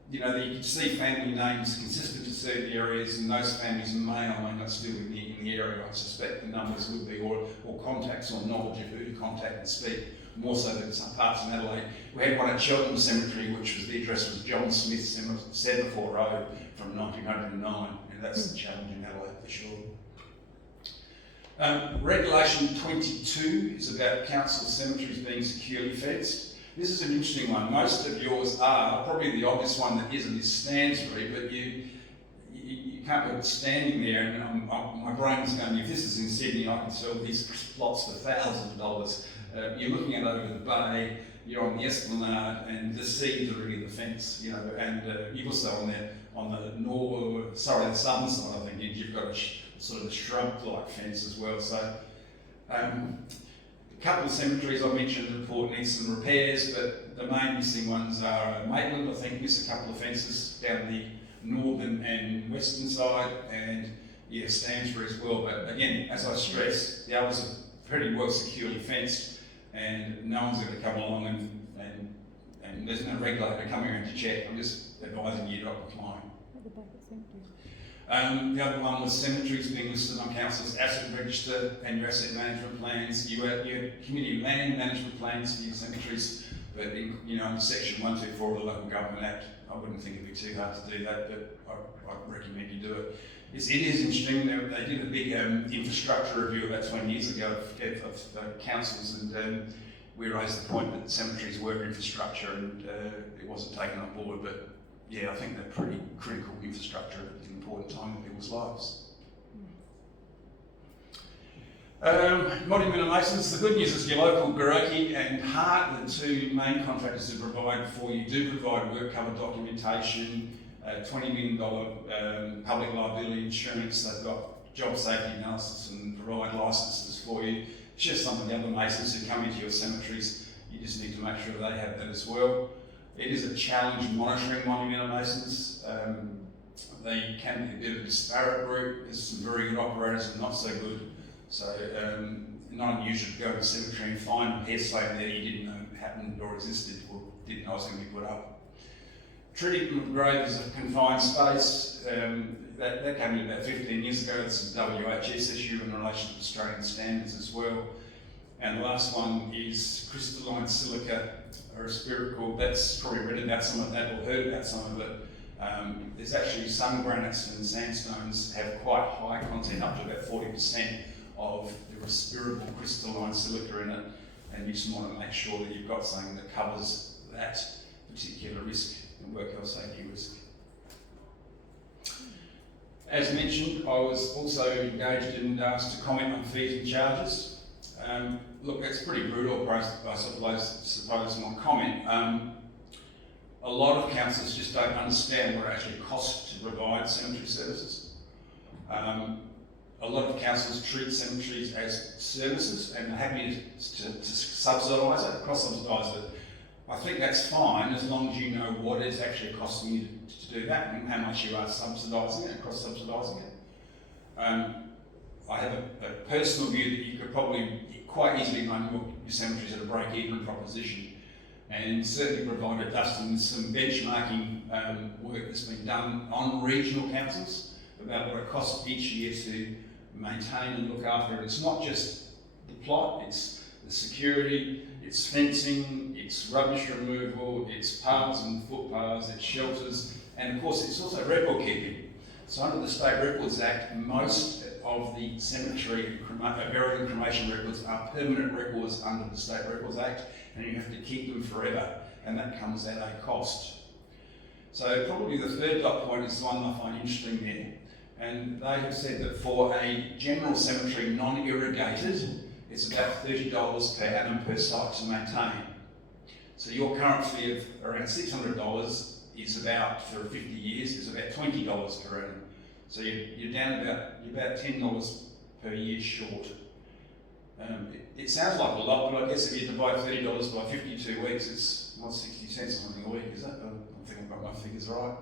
you can see family names consistent to certain areas, and those families may or may not still be in the area. I suspect the numbers would be, or contacts or knowledge of who to contact and speak, more so than some parts in Adelaide. We had one at Cheltenham Cemetery, which was the address was John Smith, Semaphore Road, from 1909, and that's the challenge in Adelaide for sure. Regulation 22 is about council cemeteries being securely fenced. This is an interesting one. Most of yours are. Probably the obvious one that isn't is Stansbury, but you can't go standing there and my brain's going, if this is in Sydney, I can sell these plots for thousands of dollars. You're looking at over the bay, you're on the esplanade, and the seas are really the fence, and you've also on the southern side, I think you've got a sort of a shrub-like fence as well. So a couple of cemeteries I mentioned in the report need some repairs, but the main missing ones are Maitland, I think, miss a couple of fences down the northern and western side, and Stansbury as well. But again, as I stress, the others are pretty well securely fenced, and no one's going to come along and there's no regulator coming around to check. I'm just advising you not complying. The other one was cemeteries being listed on council's asset register and your asset management plans. You had community land management plans for your cemeteries, but in, in section 124 of the Local Government Act, I wouldn't think it'd be too hard to do that, but I recommend you do it. It is interesting. They did a big infrastructure review about 20 years ago of councils, and we raised the point that cemeteries were infrastructure, and it wasn't taken on board. But yeah, I think they're pretty critical infrastructure at an important time in people's lives. Monument Masons, the good news is your local Goroki and Hart, the two main contractors who provide for you, do provide work cover documentation, $20 million public liability insurance. They've got job safety analysis and provide licenses for you. It's just some of the other masons who come into your cemeteries. You just need to make sure they have that as well. It is a challenge monitoring monumental masons. They can be a bit of a disparate group. There's some very good operators and not so good. So not unusual to go to the cemetery and find a headstone there you didn't know happened or existed or didn't know was going to be put up. Treatment of grave is a confined space. That came in about 15 years ago. It's a WHS issue in relation to Australian standards as well. And the last one is crystalline silica, or a spirit called, that's probably read about some of that or heard about some of it. There's actually some granites and sandstones have quite high content, up to about 40% of the respirable crystalline silica in it, and you just want to make sure that you've got something that covers that particular risk and work health safety risk. As mentioned, I was also engaged and asked to comment on fees and charges. Look, that's pretty brutal, I suppose my comment. A lot of councils just don't understand what it actually costs to provide cemetery services. A lot of councils treat cemeteries as services and are happy to subsidise it, cross-subsidise it. I think that's fine as long as you know what it's actually costing you to do that and how much you are subsidising it and cross-subsidising it. I have a personal view that you could probably quite easily run your cemeteries at a break-even proposition, and certainly provided Dustin with some benchmarking work that's been done on regional councils about what it costs each year to maintain and look after it. It's not just the plot, it's the security, it's fencing, it's rubbish removal, it's paths and footpaths, it's shelters, and of course it's also record keeping. So under the State Records Act, most of the cemetery burial and cremation records are permanent records under the State Records Act, and you have to keep them forever, and that comes at a cost. So probably the third dot point is the one I find interesting there, and they have said that for a general cemetery non-irrigated, it's about $30 per annum per site to maintain. So your current fee of around $600 is about, for 50 years, is about $20 per annum. So you're down you're about $10 per year short. It sounds like a lot, but I guess if you divide $30 by 52 weeks, it's not 60 cents or something a week, is it? I think I've got my figures right.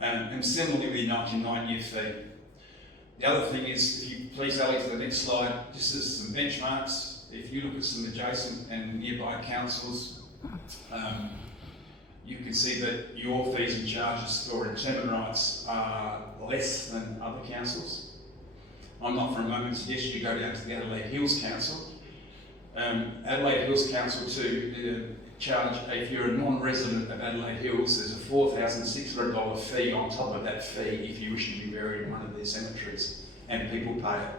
And similarly with the 99-year fee. The other thing is, if you please, Alex, to the next slide, just as some benchmarks. If you look at some adjacent and nearby councils, you can see that your fees and charges for interment rights are less than other councils. I'm not for a moment suggesting you go down to the Adelaide Hills Council. Adelaide Hills Council too charge, if you're a non-resident of Adelaide Hills, there's a $4,600 fee on top of that fee if you wish to be buried in one of their cemeteries, and people pay it.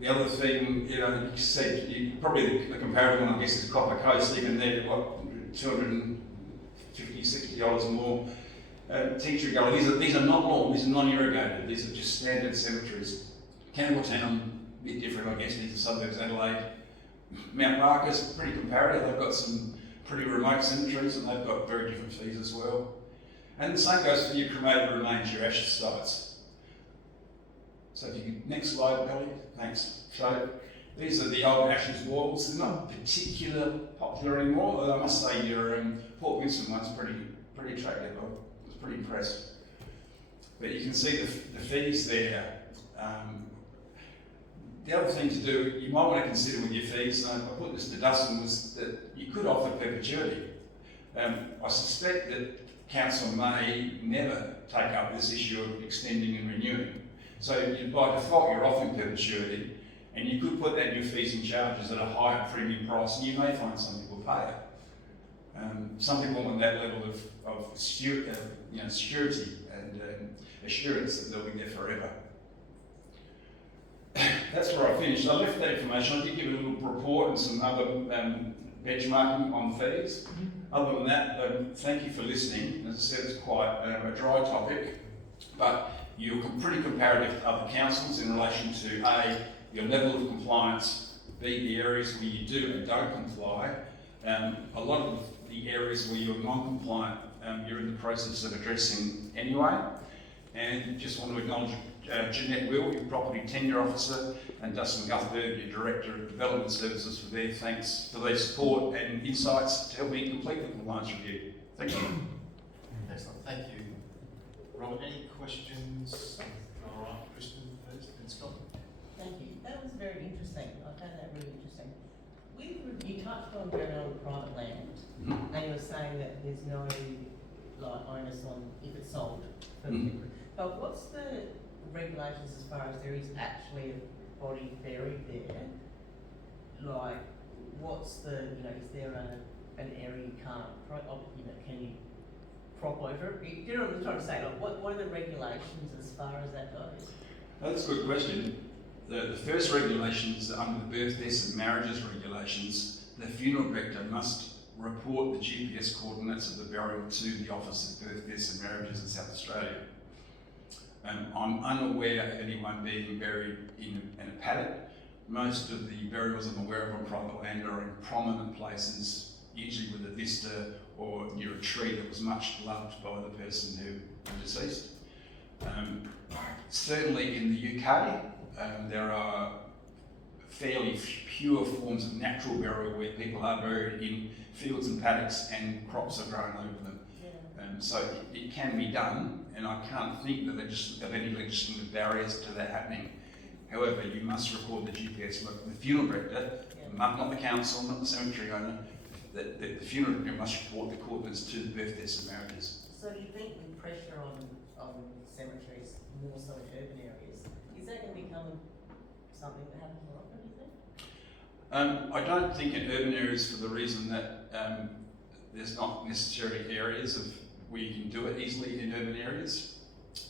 The other thing, you said, probably the comparative one, I guess, is Copper Coast. Even there, what, $250, $60 more. Teacher Gully, these are not long, these are non-irrigated, these are just standard cemeteries. Campbelltown, a bit different, I guess, these are suburbs of Adelaide. Mount Barker's pretty comparative, they've got some pretty remote cemeteries and they've got very different fees as well. And the same goes for your cremated remains, your ashes sites. So if you could, next slide, Ellie, thanks. So these are the old ashes walls. They're not particularly popular anymore, although I must say your Port Vincent one's pretty attractive. I was pretty impressed. But you can see the fees there. The other thing to do, you might want to consider with your fees, and I put this to Dustin, was that you could offer perpetuity. I suspect that council may never take up this issue of extending and renewing. So by default, you're offering perpetuity, and you could put that in your fees and charges at a higher premium price, and you may find some people pay it. Some people want that level of security and assurance that they'll be there forever. That's where I finished. I left that information. I did give a little report and some other benchmarking on fees. Other than that, thank you for listening. As I said, it's quite a dry topic, but you're pretty comparative to other councils in relation to A, your level of compliance, B, the areas where you do and don't comply. A lot of the areas where you're non-compliant, you're in the process of addressing anyway. And just want to acknowledge Jeanette Will, your property tenure officer, and Dustin Guthberg, your director of development services, for their thanks for their support and insights to help me complete the compliance review. Thank you. Excellent, thank you. Robert, any questions? All right, Kristen first, and Scott. Thank you. That was very interesting. I found that really interesting. You touched on going on private land, and you were saying that there's no onus on if it's sold. But what's the regulations as far as there is actually a body buried there? Like, what's the is there an area you can't can you prop over it? You know what I'm trying to say? Like, what are the regulations as far as that goes? That's a good question. The first regulations under the birth, deaths and marriages regulations, the funeral director must report the GPS coordinates of the burial to the Office of Birth, Deaths and Marriages in South Australia. I'm unaware of anyone being buried in a paddock. Most of the burials I'm aware of on private land are in prominent places, usually with a vista or near a tree that was much loved by the person who was deceased. Certainly in the UK, there are fairly pure forms of natural burial where people are buried in fields and paddocks and crops are grown over them. So it can be done, and I can't think that of any legislative barriers to that happening. However, you must record the GPS, the funeral director, not the council, not the cemetery owner, the funeral director must report the coordinates to the birth, deaths and marriages. So do you think with pressure on cemeteries, more so in urban areas, is that going to become something that happens more often, do you think? I don't think in urban areas, for the reason that there's not necessarily areas of where you can do it easily in urban areas.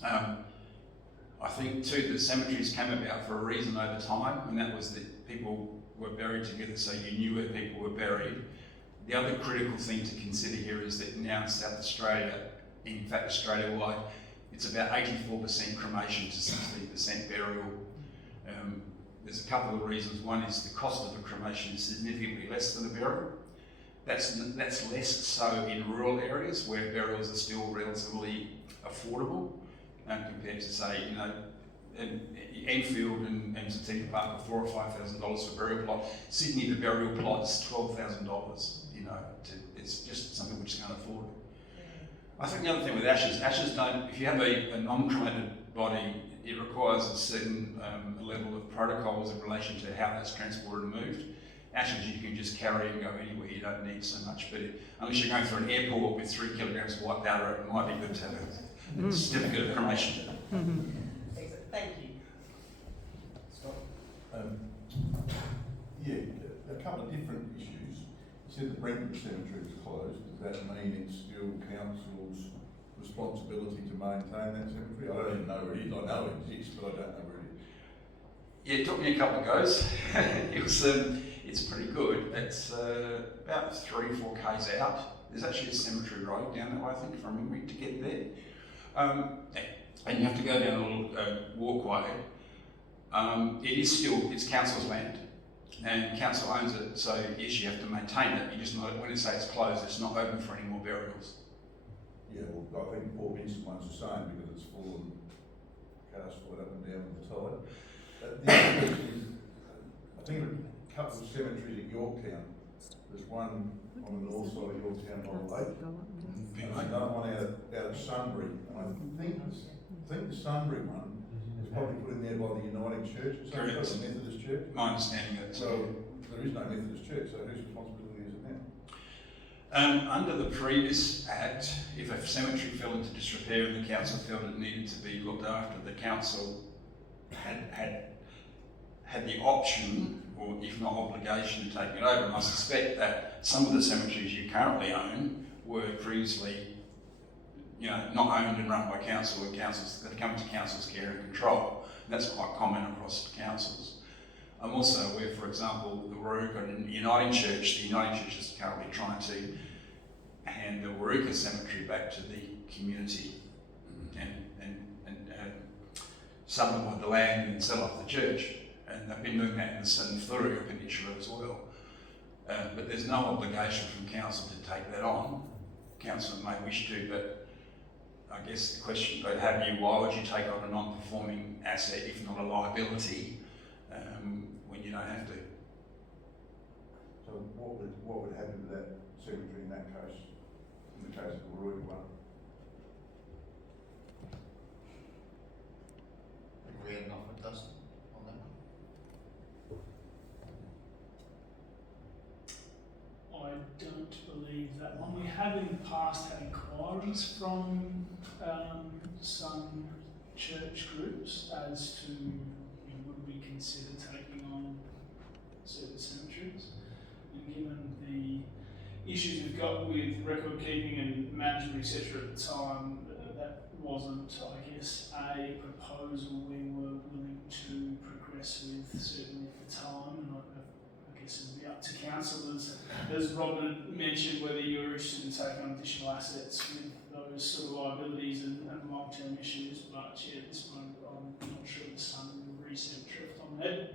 I think too that cemeteries came about for a reason over time, and that was that people were buried together so you knew where people were buried. The other critical thing to consider here is that now in South Australia, in fact Australia-wide, it's about 84% cremation to 16% burial. There's a couple of reasons. One is the cost of a cremation is significantly less than a burial. That's less so in rural areas where burials are still relatively affordable compared to, say, Enfield and St Park are $4,000 or $5,000 for burial plot. Sydney, the burial plot is $12,000. It's just something we just can't afford. I think the other thing with ashes don't. If you have a non-cremated body, it requires a certain level of protocols in relation to how that's transported and moved. Ashes you can just carry and go anywhere, you don't need so much, but unless you're going through an airport with 3 kilograms of white powder, it might be good to have a certificate of cremation. Excellent. Thank you. Scott? A couple of different issues. You said the Brentwood Cemetery was closed. Does that mean it's still council's responsibility to maintain that cemetery? I don't even know where it is. I know it exists, but I don't know where it is. Yeah, it took me a couple of goes. It's pretty good. It's about 3 or 4 k's out. There's actually a cemetery road down that way, I think, from Ringwood to get there. And you have to go down a little walkway. It's council's land, and council owns it, so yes, you have to maintain it. You just know when it says it's closed, it's not open for any more burials. Yeah, well, I think Port Vincent one's the same because it's full and cars fly up and down on the tide. The other question is, I think a couple of cemeteries at Yorktown. There's one on the north side of Yorktown by the lake. And there's another one out at Sunbury. And I think the Sunbury one is probably put in there by the Uniting Church, or something, Correct. the Methodist Church. My understanding that. So there is no Methodist Church, so whose responsibility is it now? Under the previous Act, if a cemetery fell into disrepair and the council felt it needed to be looked after, the council had the option, or if not obligation, to take it over. And I suspect that some of the cemeteries you currently own were previously, not owned and run by council, and councils that come to council's care and control. And that's quite common across councils. I'm also aware, for example, the Waruka and Uniting Church. The Uniting Church is currently trying to hand the Waruka Cemetery back to the community and subdivide the land and sell off the church. And they've been doing that in the Fleurieu Peninsula as well. But there's no obligation from council to take that on. Council may wish to, but I guess the question they have you, why would you take on a non-performing asset, if not a liability, when you don't have to? So what would happen to that cemetery in that case, in the case of the Waruka one? Agree enough with Dustin on that one? I don't believe that one. We have in the past had inquiries from some church groups as to would we consider taking on certain cemeteries. And given the issues we've got with record keeping and management, etc., at the time, that wasn't, I guess, a proposal we were willing to progress with, certainly at the time. And I guess it'll be up to council, as Robert mentioned, whether you're interested in taking on additional assets with those sort of liabilities and long-term issues. But yeah, at this point, I'm not sure the Sun will re-cemetery off the top of my head,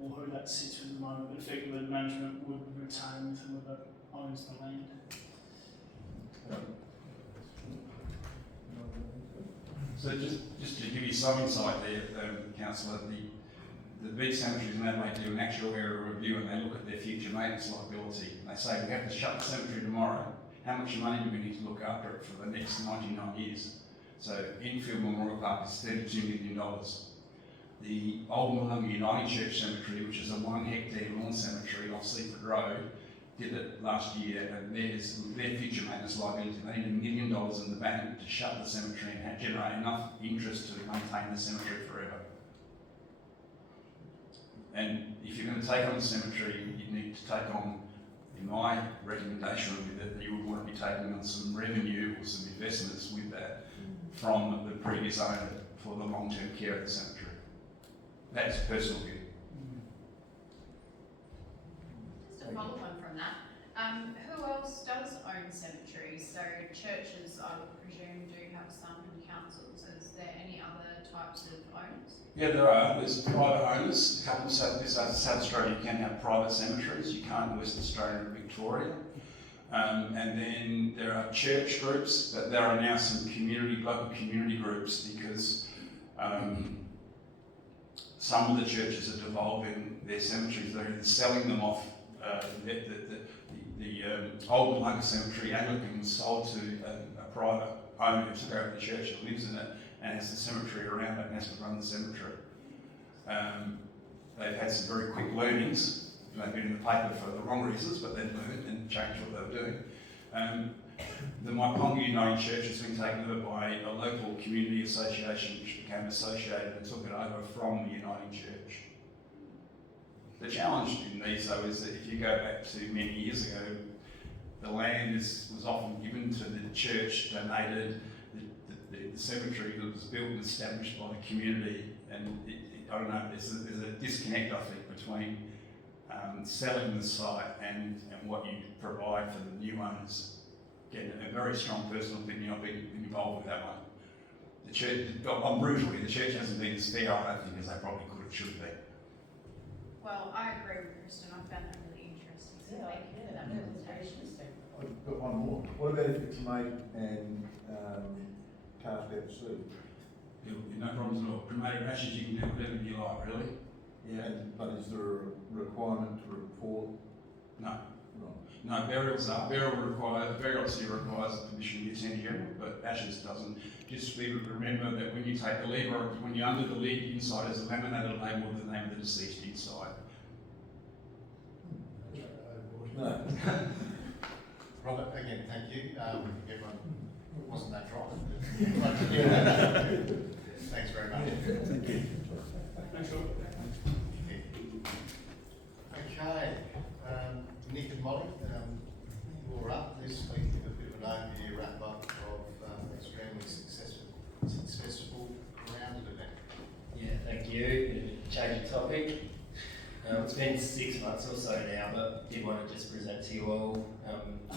or who that sits with at the moment. But effectively, the management would retain with whoever owns the land. So just to give you some insight there, Councillor, the big cemeteries in Adelaide do an actuarial review and they look at their future maintenance liability. And they say, we have to shut the cemetery tomorrow. How much money do we need to look after it for the next 99 years? So Enfield Memorial Park is $32 million. The Old Mulunga Uniting Church Cemetery, which is a 1 hectare lawn cemetery off Seaford Road, did it last year, and their future maintenance liability. They need $1 million in the bank to shut the cemetery and generate enough interest to maintain the cemetery forever. And if you're going to take on the cemetery, you need to take on, in my recommendation would be that you would want to be taking on some revenue or some investments with that from the previous owner for the long-term care of the cemetery. That's personal view. Just a follow on from that. Who else does own cemeteries? So churches, I would presume, do have some, and councils. Is there any other types of owners? Yeah, there are. There's private owners. A couple of South Australia can have private cemeteries. You can't in Western Australia and Victoria. And then there are church groups, but there are now some local community groups because some of the churches are devolving their cemeteries. They're either selling them off. The Old Mulunga Cemetery, Anglican, sold to a private owner who took over the church and lives in it and has a cemetery around it and has to run the cemetery. They've had some very quick learnings. They've been in the paper for the wrong reasons, but they've learned and changed what they were doing. The Maiponga Uniting Church has been taken over by a local community association which became associated and took it over from the Uniting Church. The challenge in these though is that if you go back to many years ago, the land was often given to the church, donated. The cemetery that was built and established by the community, and I don't know, there's a disconnect I think between selling the site and what you provide for the new owners. Again, a very strong personal opinion. I've been involved with that one. The church, brutally, the church hasn't been as fair, I don't think, as they probably could have, should be. Well, I agree with Kristen. I found that really interesting. So thank you for that presentation. I've got one more. What about if it's made and cast out to sea? No problems at all. Cremated ashes, you can do whatever you like, really. Yeah. But is there a requirement to report? No. No, burial obviously requires the permission of the Attorney General, but ashes doesn't. Just remember that when you take the lid, or when you're under the lid, inside is a laminated label with the name of the deceased inside. No. Robert, again, thank you. Everyone wasn't that dry. Thanks very much. Thank you. Thanks, Rob. Okay, Nick and Molly, you're up. Please give a bit of an overview, wrap up of an extremely successful grounded event. Yeah, thank you. Bit of a change of topic. It's been 6 months or so now, but did want to just present to you all,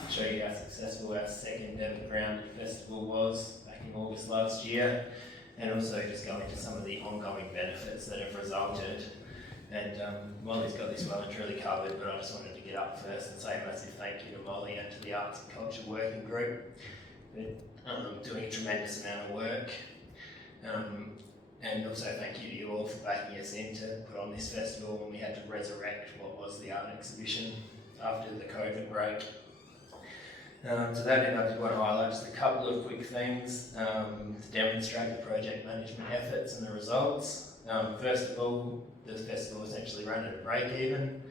show you how successful our second ever Grounded Festival was back in August last year, and also just go into some of the ongoing benefits that have resulted. And Molly's got this well and truly covered, but I just wanted to get up first and say a massive thank you to Molly and to the Arts and Culture Working Group. They're doing a tremendous amount of work. And also thank you to you all for backing us in to put on this festival when we had to resurrect what was the art exhibition after the COVID break. To that end, I did want to highlight just a couple of quick things to demonstrate the project management efforts and the results. First of all, the festival essentially ran at a break even.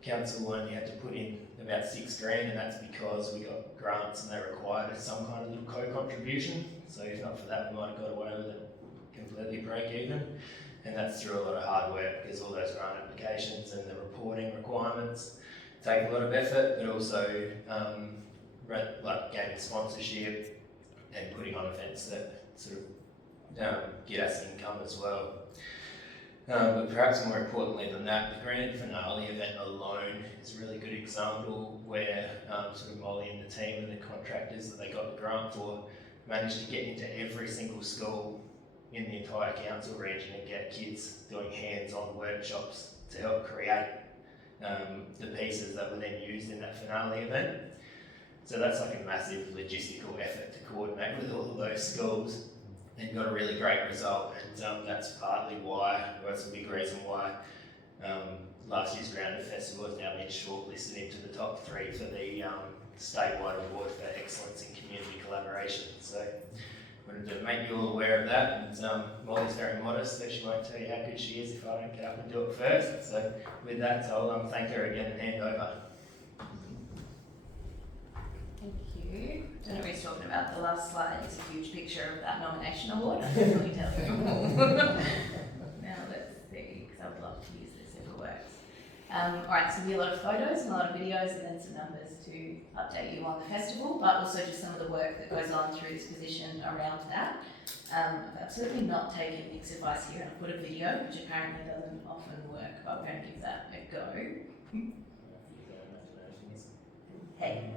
Council only had to put in about $6,000, and that's because we got grants and they required some kind of little co-contribution. So if not for that, we might have got away with it completely break even. And that's through a lot of hard work, because all those grant applications and the reporting requirements take a lot of effort, but also like gaining sponsorship and putting on events that sort of get us income as well. But perhaps more importantly than that, the grand finale event alone is a really good example where sort of Molly and the team and the contractors that they got the grant for managed to get into every single school in the entire council region and get kids doing hands-on workshops to help create the pieces that were then used in that finale event. So that's like a massive logistical effort to coordinate with all of those schools, and got a really great result. And that's partly why, or that's a big reason why last year's Grounded Festival has now been shortlisted into the top 3 for the statewide award for excellence in community collaboration. So wanted to make you all aware of that. And Molly's very modest, so she won't tell you how good she is if I don't get up and do it first. So with that, I'll thank her again and hand over. Thank you. I don't know what he's talking about. The last slide is a huge picture of that nomination award. I'll definitely tell you more. Now let's see, because I would love to use this if it works. Alright, so there'll be a lot of photos and a lot of videos and then some numbers to update you on the festival, but also just some of the work that goes on through this position around that. I've absolutely not taken mix advice here, and I've put a video, which apparently doesn't often work, but we're going to give that a go. Hey.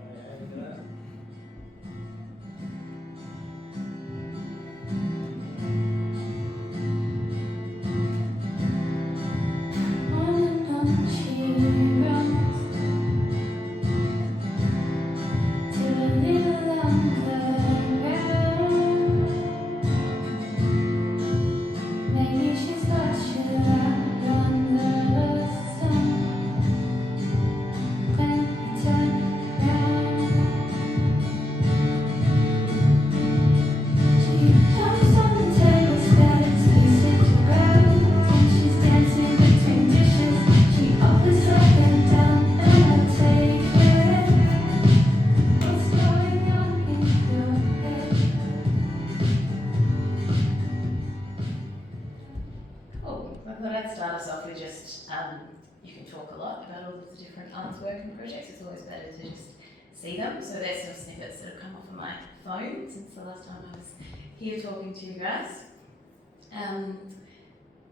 See them. So there's some snippets that have come off of my phone since the last time I was here talking to you guys.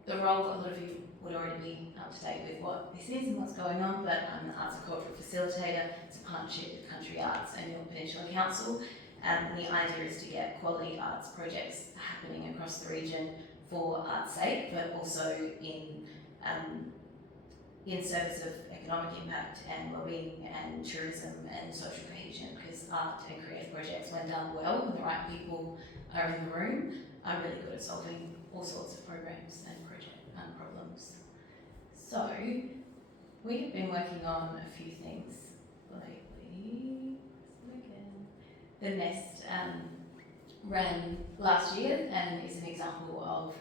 The role, a lot of you would already be up to date with what this is and what's going on, but I'm the Arts and Culture Facilitator. It's a partnership with Country Arts and Yorke Peninsula Council. And the idea is to get quality arts projects happening across the region for art's sake, but also in service of economic impact and wellbeing and tourism and social cohesion, because art and creative projects, when done well, when the right people are in the room, are really good at solving all sorts of programs and problems. So, we have been working on a few things lately. The Nest ran last year and is an example of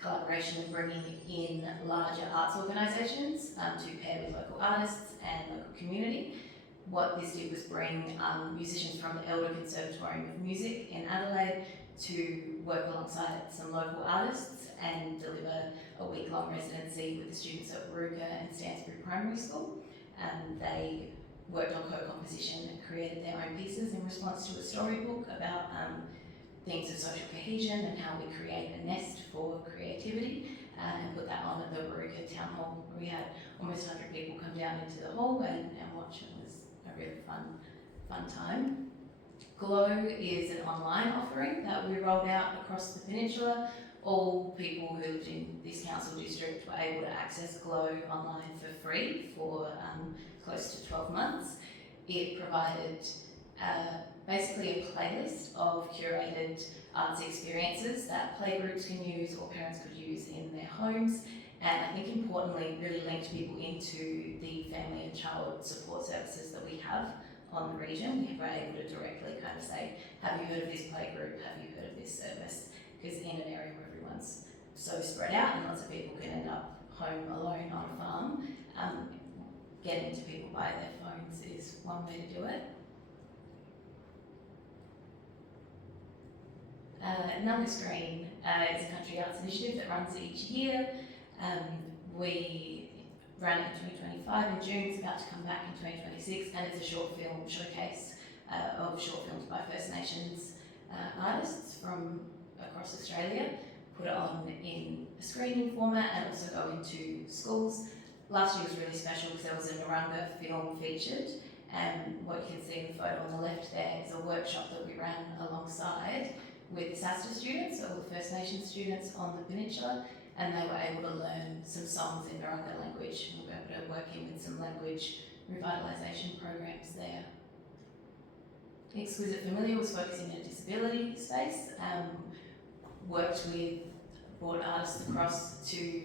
collaboration and bringing in larger arts organisations to pair with local artists and local community. What this did was bring musicians from the Elder Conservatorium of Music in Adelaide to work alongside some local artists and deliver a week-long residency with the students at Warooka and Stansbury Primary School. They worked on co-composition and created their own pieces in response to a storybook about themes of social cohesion and how we create a nest for creativity, and put that on at the Warooka Town Hall. We had almost 100 people come down into the hall and watch. It was a really fun time. Glow is an online offering that we rolled out across the peninsula. All people who lived in this council district were able to access Glow online for free for close to 12 months. It provided basically a playlist of curated arts experiences that playgroups can use or parents could use in their homes, and I think importantly really linked people into the family and child support services that we have on the region. We were able to directly kind of say, have you heard of this playgroup, have you heard of this service? Because in an area where everyone's so spread out and lots of people can end up home alone on a farm, getting to people by their phones is one way to do it. Numbers Green is a country arts initiative that runs each year. We ran it in 2025 in June, it's about to come back in 2026, and it's a short film showcase of short films by First Nations artists from across Australia. Put it on in a screening format and also go into schools. Last year was really special because there was a Narungga film featured, and what you can see in the photo on the left there is a workshop that we ran alongside with SASTA students, so all the First Nations students on the peninsula, and they were able to learn some songs in Narungga language, and we were able to work in with some language revitalisation programs there. Exquisite Familiar was focusing in a disability space, brought artists across to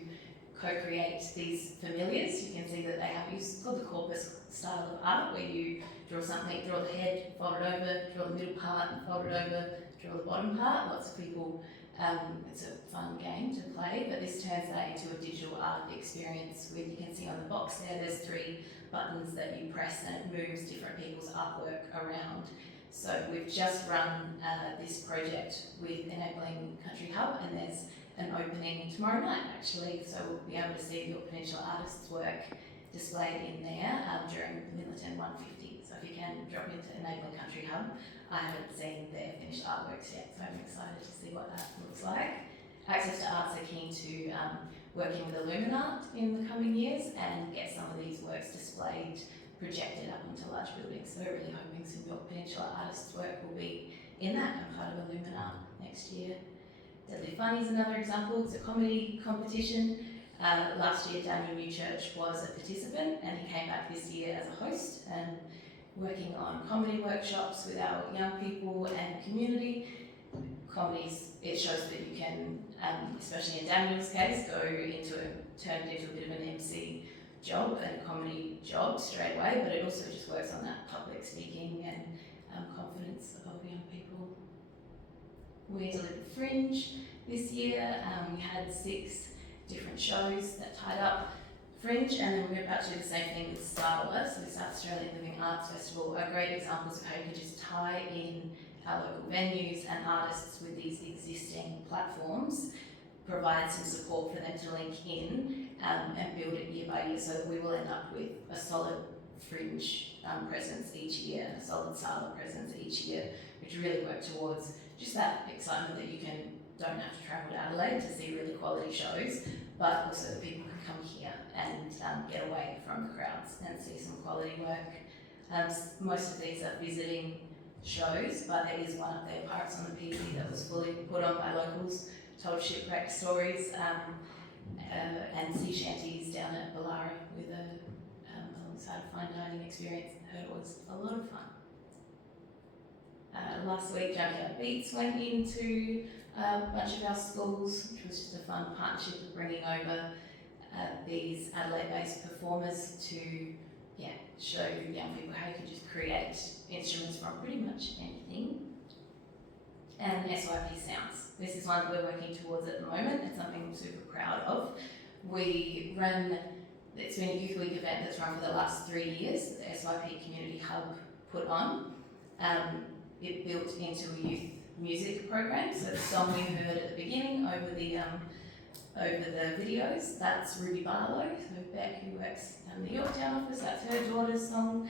co-create these familiars. You can see that they have used called the corpus style of art, where you draw something, draw the head, fold it over, draw the middle part and fold it over, draw the bottom part. Lots of people, it's a fun game to play, but this turns that into a digital art experience with, you can see on the box there's 3 buttons that you press and it moves different people's artwork around. So we've just run this project with Enabling Country Hub, and there's an opening tomorrow night actually, so we'll be able to see your Peninsula artists' work displayed in there during Millerton 150. So if you can drop into Enabling Country Hub. I haven't seen their finished artworks yet, so I'm excited to see what that looks like. Access to Arts are keen to working with Illuminart in the coming years and get some of these works displayed, projected up into large buildings. So we're really hoping some York Peninsula artists' work will be in that and part of Illuminart next year. Deadly Funny is another example. It's a comedy competition. Last year Daniel Newchurch was a participant and he came back this year as a host and working on comedy workshops with our young people and community. Comedies, it shows that you can, especially in Daniel's case, turn it into a bit of an MC job and comedy job straight away, but it also just works on that public speaking and confidence of young people. We delivered Fringe this year. We had 6 different shows that tied up Fringe, and then we're about to do the same thing with SAWA, so the South Australian Living Arts Festival, are great examples of how you can just tie in our local venues and artists with these existing platforms, provide some support for them to link in and build it year by year so that we will end up with a solid Fringe presence each year and a solid SAWA presence each year, which really work towards just that excitement that you don't have to travel to Adelaide to see really quality shows, but also that people can come here and get away from the crowds and see some quality work. Most of these are visiting shows, but there is one up there, Pirates on the PZ, that was fully put on by locals, told shipwreck stories, and sea shanties down at Ballari with alongside a fine dining experience. I heard it was a lot of fun. Last week, Junkyard Beats went into a bunch of our schools, which was just a fun partnership of bringing over these Adelaide-based performers to show young people how you can just create instruments from pretty much anything. And SYP Sounds. This is one that we're working towards at the moment. It's something I'm super proud of. It's been a Youth Week event that's run for the last 3 years that the SYP Community Hub put on. It built into a youth music program. So the song we heard at the beginning over the videos, that's Ruby Barlow, so Beck, who works in the Yorktown office, that's her daughter's song.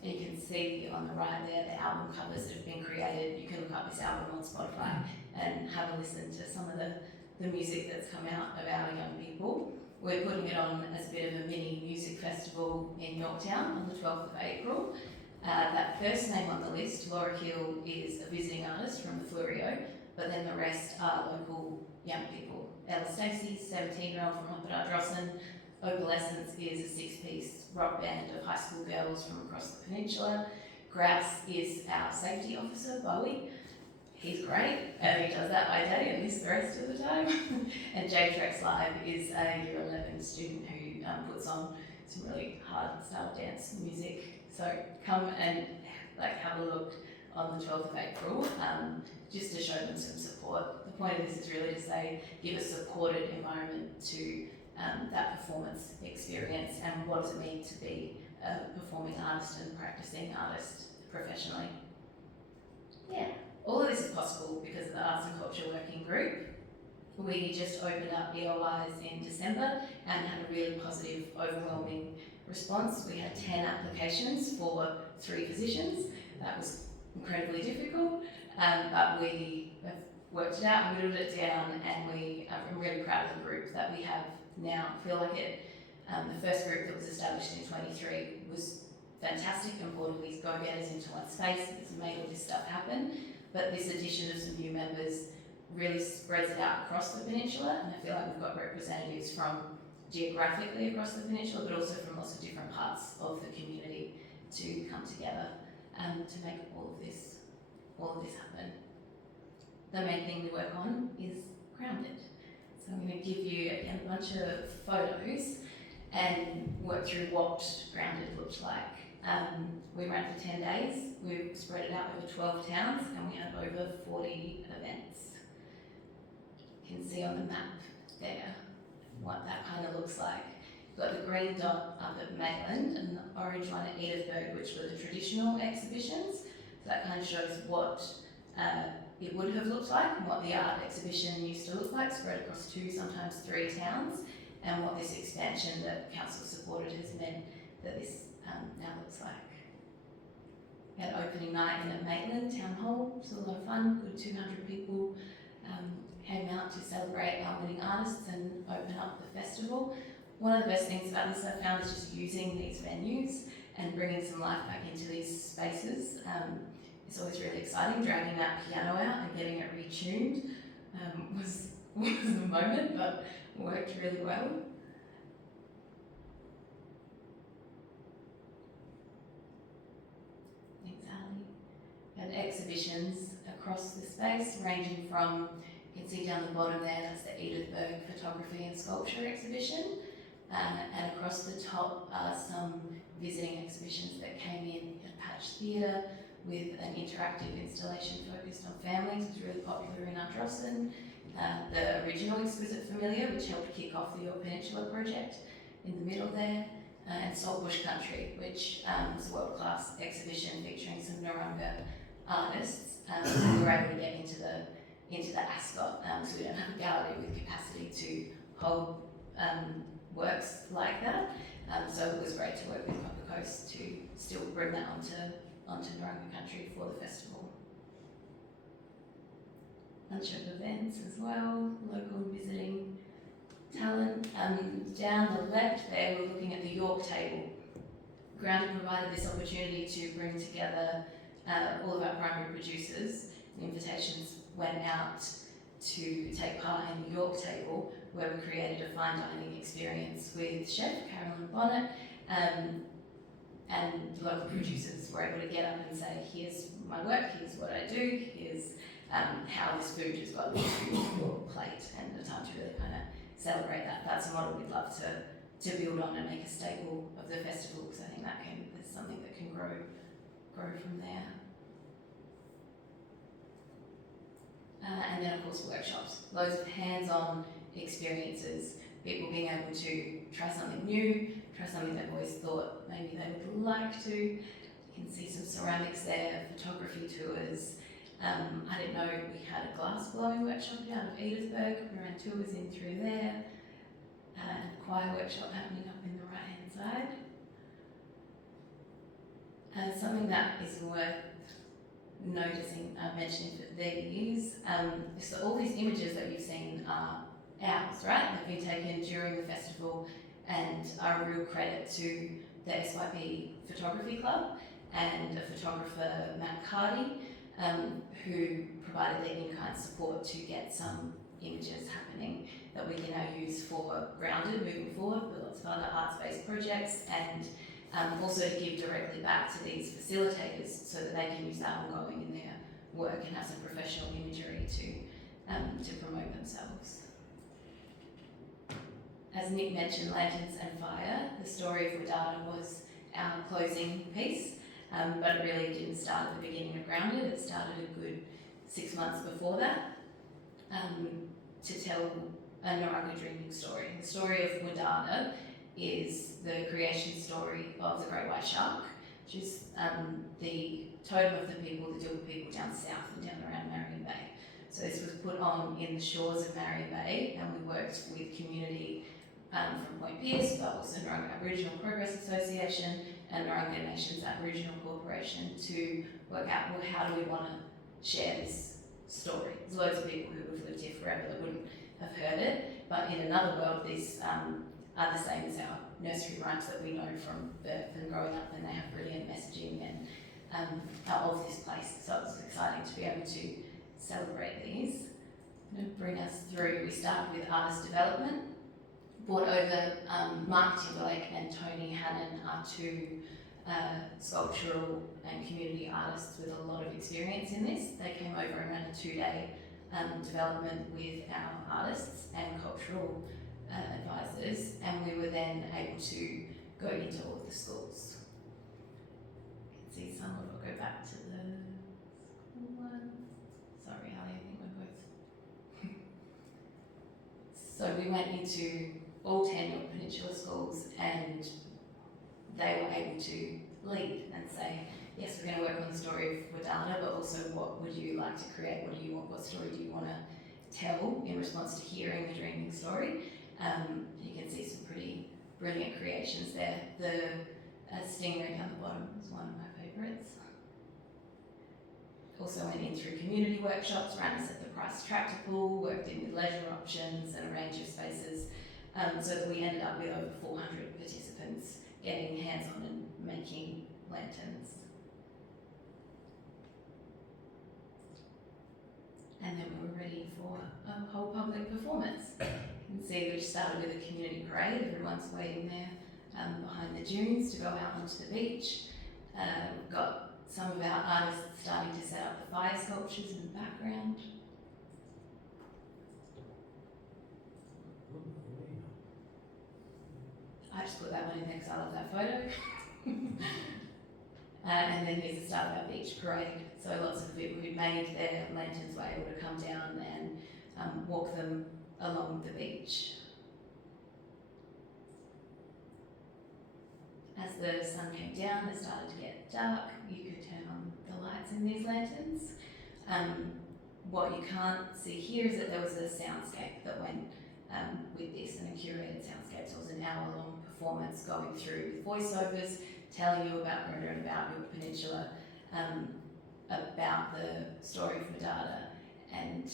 You can see on the right there the album covers that have been created. You can look up this album on Spotify and have a listen to some of the music that's come out of our young people. We're putting it on as a bit of a mini music festival in Yorktown on the 12th of April. That first name on the list, Laura Hill, is a visiting artist from the Flurio, but then the rest are local young people. Ella Stacey, 17-year-old from up at Ardrossan. Opalescence is a 6-piece rock band of high school girls from across the peninsula. Grouse is our safety officer, Bowie. He's great, and he does that by day and this the rest of the time. And J-Trex Live is a year 11 student who puts on some really hard style dance music. So come and have a look on the 12th of April, just to show them some support. The point of this is really to say, give a supported environment to that performance experience and what does it mean to be a performing artist and practicing artist professionally. Yeah, all of this is possible because of the Arts and Culture Working Group. We just opened up EOIs in December and had a really positive, overwhelming response. We had 10 applications for 3 positions. That was incredibly difficult, but we have worked it out, whittled it down, and I'm really proud of the group that we have now. I feel like the first group that was established in 23 was fantastic and brought all these go-getters into one space and made all this stuff happen. But this addition of some new members really spreads it out across the peninsula, and I feel like we've got representatives from geographically across the peninsula, but also from lots of different parts of the community to come together to make all of this happen. The main thing we work on is grounded. So I'm going to give you again a bunch of photos and work through what grounded looked like. We ran for 10 days, we spread it out over 12 towns, and we had over 40 events. You can see on the map there what that kind of looks like. You've got the green dot up at Maitland and the orange one at Edithburgh, which were the traditional exhibitions. So that kind of shows what it would have looked like and what the art exhibition used to look like, spread across 2, sometimes 3 towns, and what this expansion that council supported has meant that this now looks like. We had opening night in at Maitland Town Hall, it was a lot of fun, good 200 people came out to celebrate our winning artists and open up the festival. One of the best things about this I found is just using these venues and bringing some life back into these spaces. It's always really exciting. Dragging that piano out and getting it retuned was a moment, but worked really well. Thanks, Ali. We had exhibitions across the space, ranging from, you can see down the bottom there, that's the Edithburgh Photography and Sculpture exhibition. And across the top are some visiting exhibitions that came in at Patch Theatre, with an interactive installation focused on families. It was really popular in Ardrossan. The original Exquisite Familiar, which helped kick off the York Peninsula project in the middle there, and Saltbush Country, which was a world-class exhibition featuring some Narungga artists. We were able to get into the Ascot, so we don't have a gallery with capacity to hold works like that. So it was great to work with Copper Coast to still bring that onto Narungga Country for the festival. Bunch of events as well, local and visiting talent. Down the left there, we're looking at the York Table. Grounded provided this opportunity to bring together all of our primary producers. The invitations went out to take part in the York Table, where we created a fine dining experience with chef Carolyn Bonnet, and local producers were able to get up and say, here's my work, here's what I do, here's how this food has gotten to your plate, and the time to really kind of celebrate that. That's a model we'd love to to build on and make a staple of the festival, because I think there's something that can grow from there. And then of course workshops, loads of hands-on experiences, people being able to try something new, try something they've always thought maybe they would like to. You can see some ceramics there, photography tours. I didn't know we had a glass blowing workshop out of Edithburg. We ran tours in through there. And a choir workshop happening up in the right hand side. Something that is worth mentioning for these, is that all these images that you've seen are ours, right? They've been taken during the festival and are a real credit to the SYP Photography Club and a photographer, Matt Cardy, who provided their in-kind support to get some images happening that we can now use for Grounded moving forward with lots of other arts-based projects, and also to give directly back to these facilitators so that they can use that ongoing in their work and have some professional imagery to promote themselves. As Nick mentioned, Lanterns and Fire, the story of Wadata was our closing piece, but it really didn't start at the beginning of Grounded. It started a good 6 months before that, to tell a Narungga dreaming story. The story of Wadata is the creation story of the Great White Shark, which is the totem of the people, the Dilba people down south and down around Marion Bay. So this was put on in the shores of Marion Bay, and we worked with community from Point Pearce, but also Narungga Aboriginal Progress Association and Narungga Nations Aboriginal Corporation to work out, well, how do we want to share this story? There's loads of people who have lived here forever that wouldn't have heard it, but in another world, these are the same as our nursery rhymes that we know from birth and growing up, and they have brilliant messaging and of this place. So it's exciting to be able to celebrate these. To bring us through, we started with artist development, brought over Mark Timberlake and Tony Hannon, are two sculptural and community artists with a lot of experience in this. They came over and ran a 2-day development with our artists and cultural advisors, and we were then able to go into all of the schools. You can see some of it. I'll go back to the school one. Sorry, Ali, I think we're both. So we went into all 10 Yorke Peninsula schools, and they were able to lead and say, yes, we're going to work on the story of Wadata, but also what would you like to create? What story do you want to tell in response to hearing the dreaming story? You can see some pretty brilliant creations there. The stingray down the bottom is one of my favourites. Also went in through community workshops, ran us at the Price Tractor Pool, worked in with leisure options and a range of spaces, so that we ended up with over 400 participants getting hands-on and making lanterns. And then we were ready for a whole public performance. You can see we started with a community parade. Everyone's waiting there behind the dunes to go out onto the beach. We've got some of our artists starting to set up the fire sculptures in the background. I just put that one in there because I love that photo. And then here's the start of our beach parade. So lots of people who made their lanterns were able to come down and walk them along the beach. As the sun came down, it started to get dark. You could turn on the lights in these lanterns. What you can't see here is that there was a soundscape that went with this, and a curated soundscape. So it was an hour-long performance going through voiceovers, telling you about Murder and about Yorke Peninsula, about the story of Wadata, and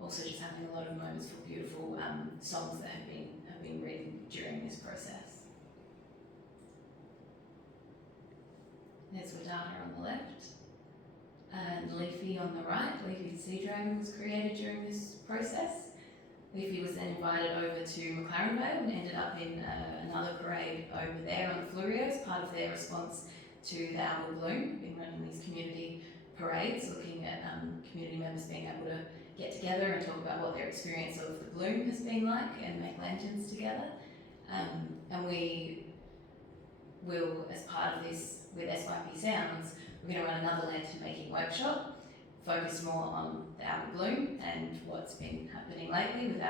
also just having a lot of moments for beautiful songs that have been written during this process. There's Wadata on the left, and Leafy on the right. Leafy the Sea Dragon was created during this process. Leafy was then invited over to McLaren Vale and ended up in another parade over there on the Fleurios, part of their response to the Alba Bloom. Been running these community parades, looking at community members being able to get together and talk about what their experience of the bloom has been like and make lanterns together. And we will, as part of this with SYP Sounds, we're going to run another lantern making workshop, focus more on the Albert Bloom and what's been happening lately with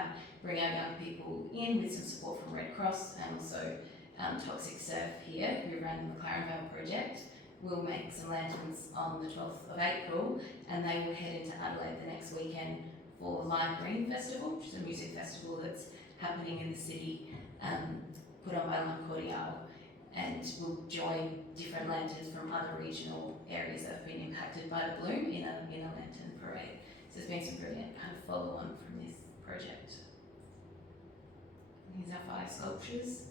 bring our young people in with some support from Red Cross and also Toxic Surf here, who ran the McLaren Vale project. We'll make some lanterns on the 12th of April, and they will head into Adelaide the next weekend for Lime Green Festival, which is a music festival that's happening in the city, put on by Lime Cordial, and we'll join different lanterns from other regional areas that have been impacted by the bloom in a lantern parade. So there's been some brilliant kind of follow-on from this project. Here's our 5 sculptures.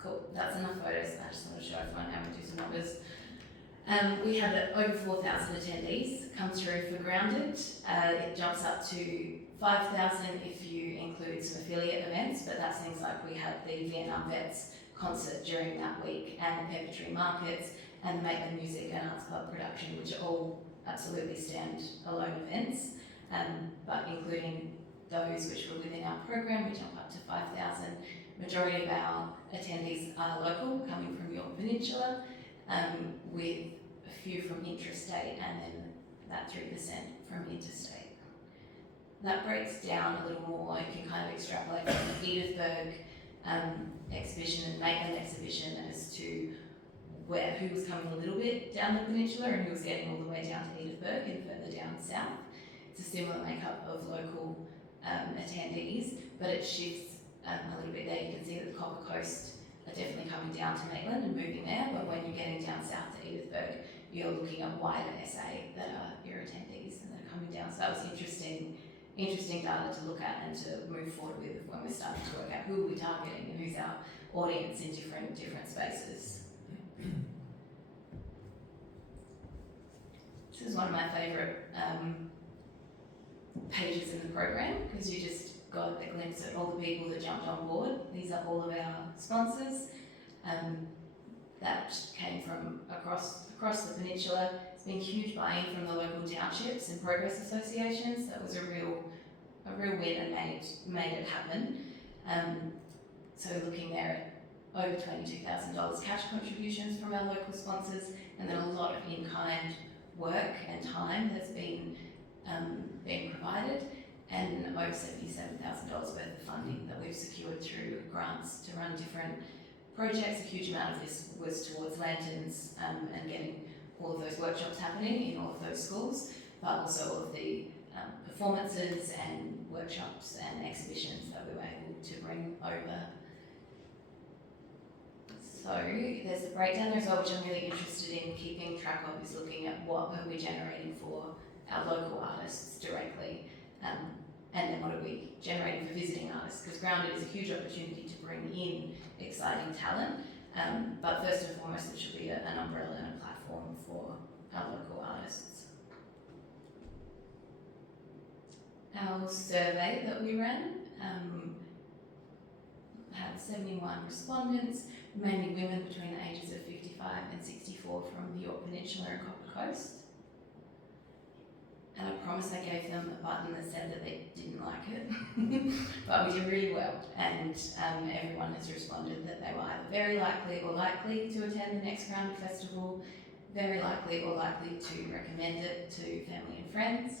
Cool, that's enough photos. I just want to show everyone how we do some numbers. We had over 4,000 attendees come through for Grounded. It jumps up to 5,000 if you include some affiliate events, but that's things like we had the Vietnam Vets concert during that week and the Pepper Tree Markets and the Maitland Music and Arts Club production, which are all absolutely stand-alone events, but including those which were within our program, we jump up to 5,000. Majority of our attendees are local, coming from Yorke Peninsula, with a few from intrastate and then that 3% from interstate. That breaks down a little more. You can kind of extrapolate from the Edithburgh exhibition and Maitland exhibition as to who was coming a little bit down the peninsula and who was getting all the way down to Edithburgh and further down south. It's a similar makeup of local attendees, but it shifts a little bit there. You can see that the Copper Coast are definitely coming down to Maitland and moving there, but when you're getting down south to Edithburgh, you're looking at wider SA that are your attendees and that are coming down. So that was interesting data to look at and to move forward with when we're starting to work out who are we targeting and who's our audience in different spaces. This is one of my favourite pages in the program because you just got a glimpse at all the people that jumped on board. These are all of our sponsors that came from across the peninsula. It's been huge buy-in from the local townships and progress associations. That was a real win and made it happen. So looking there at over $22,000 cash contributions from our local sponsors, and then a lot of in-kind work and time that's been provided, and over $77,000 worth of funding that we've secured through grants to run different projects. A huge amount of this was towards lanterns and getting all of those workshops happening in all of those schools, but also all of the performances and workshops and exhibitions that we were able to bring over. So there's the breakdown there as well, which I'm really interested in keeping track of, is looking at what are we generating for our local artists directly, and then what are we generating for visiting artists, because Grounded is a huge opportunity to bring in exciting talent, but first and foremost it should be an umbrella and a platform for our local artists. Our survey that we ran had 71 respondents, mainly women between the ages of 55 and 64 from the Yorke Peninsula and Copper Coast. And I promised I gave them a button that said that they didn't like it, but we did really well, and everyone has responded that they were either very likely or likely to attend the next Grounded Festival, very likely or likely to recommend it to family and friends.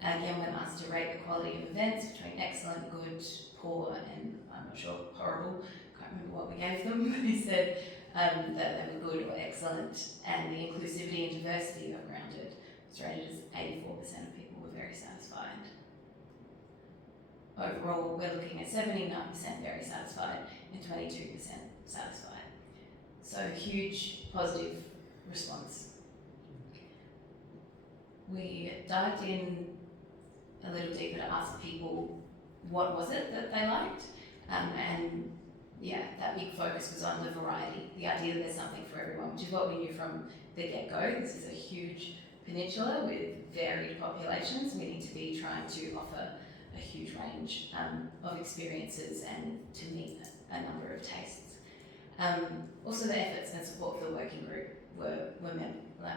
Again, when asked to rate the quality of events between excellent, good, poor, and I'm not sure, horrible, can't remember what we gave them, but he said that they were good or excellent, and the inclusivity and diversity of Grounded was rated as 84% of people were very satisfied. Overall, we're looking at 79% very satisfied and 22% satisfied. So huge positive response. We dived in a little deeper to ask people what was it that they liked, and yeah, that big focus was on the variety, the idea that there's something for everyone, which is what we knew from the get-go. This is a huge peninsula with varied populations. We need to be trying to offer a huge range of experiences and to meet a number of tastes. Also, the efforts and support for the working group were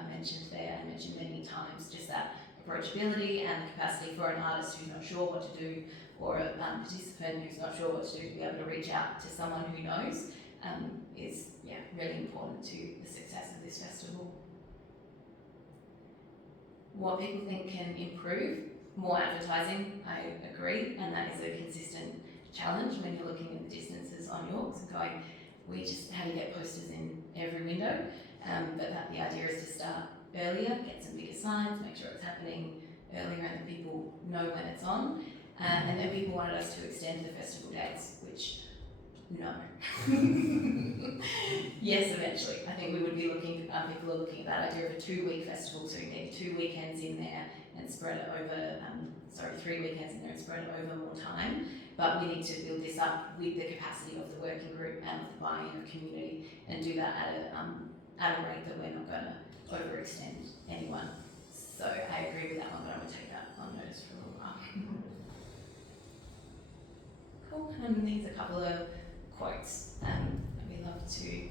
mentioned there and mentioned many times, just that approachability and the capacity for an artist who's not sure what to do, or a participant who's not sure what to do, to be able to reach out to someone who knows, is really important to the success of this festival. What people think can improve, more advertising, I agree, and that is a consistent challenge when you're looking at the distances on Yorks and going, we just had to get posters in every window, but that the idea is to start earlier, get some bigger signs, make sure it's happening earlier and that people know when it's on. And then people wanted us to extend the festival dates, which, no. Yes, eventually. I think we would be looking, people are looking at that idea of a 2-week festival, so you need 2 weekends in there and spread it over, 3 weekends in there and spread it over more time. But we need to build this up with the capacity of the working group and the buy-in of community, and do that at a rate that we're not going to overextend anyone. So I agree with that one, but I would take that on notice for a little while. Cool. And these are a couple of quotes that we love to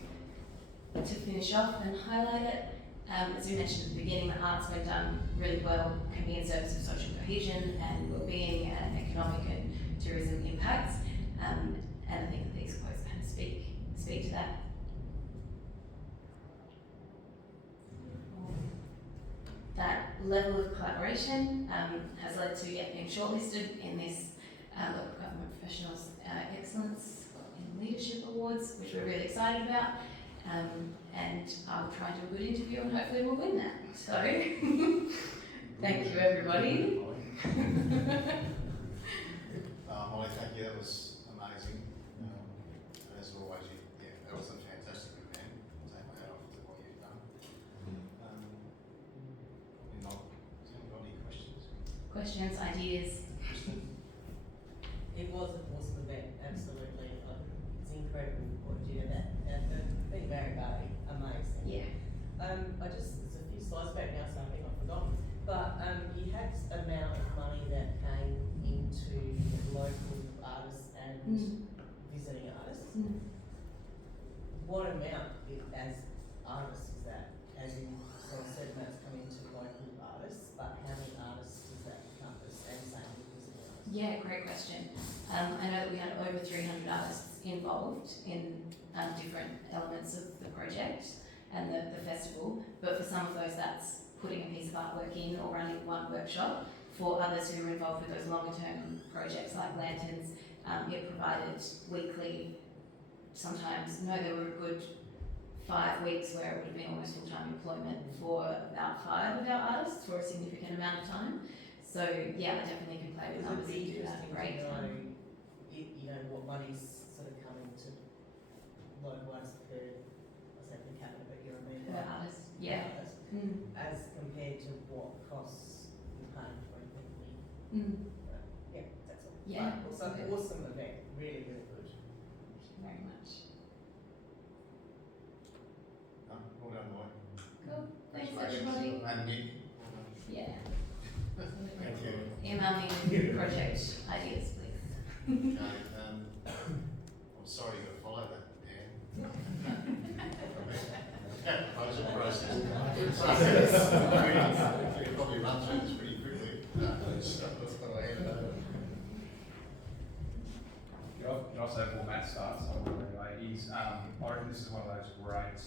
finish off and highlight it. As we mentioned at the beginning, the arts, when done really well, can be in service of social cohesion and well-being and economic and tourism impacts. And I think that these quotes kind of speak to that. That level of collaboration has led to being shortlisted in this Local Government Professionals Excellence in Leadership Awards, which we're really excited about. And I'll try and do a good interview and hopefully we'll win that. So, thank you everybody. Molly, thank you, that was amazing. As always, that was a fantastic event. Take my hat off to what you've done. Has anyone got any questions? Questions, ideas? It was an awesome event, absolutely. It's incredible what you did at that. Being Mary Bay, amazing. Yeah. It's a few slides back now, so I think I've forgotten. But you had amount of money that came into local artists and visiting artists. What amount, as artists, is that? As in, so a certain amount's coming to local artists, but how many artists does that encompass? And same with visiting artists? Yeah, great question. I know that we had over 300 artists involved in different elements of the project and the festival, but for some of those that's putting a piece of artwork in or running one workshop. For others who are involved with those longer term projects like Lanterns, it provided weekly, sometimes, there were a good 5 weeks where it would have been almost full-time employment for about 5 of our artists for a significant amount of time. So yeah, I definitely can play with numbers and do that in great time. What money's sort of coming to local artists per, I say per capita, but you're a man. Per artist, yeah. As compared to what costs you're paying for a weekly. Yeah, that's all. Yeah. Awesome event, really, really good. Thank you very much. Well done, Molly. Cool. Thanks Congratulations. everybody. And Nick. Yeah. Thank you. Email me with project ideas, please. I'm sorry you got to follow that, Dan. Proposal process. We can probably run through this pretty quickly. But I hand it over. Can I say before Matt starts, anyway, I reckon this is one of those great,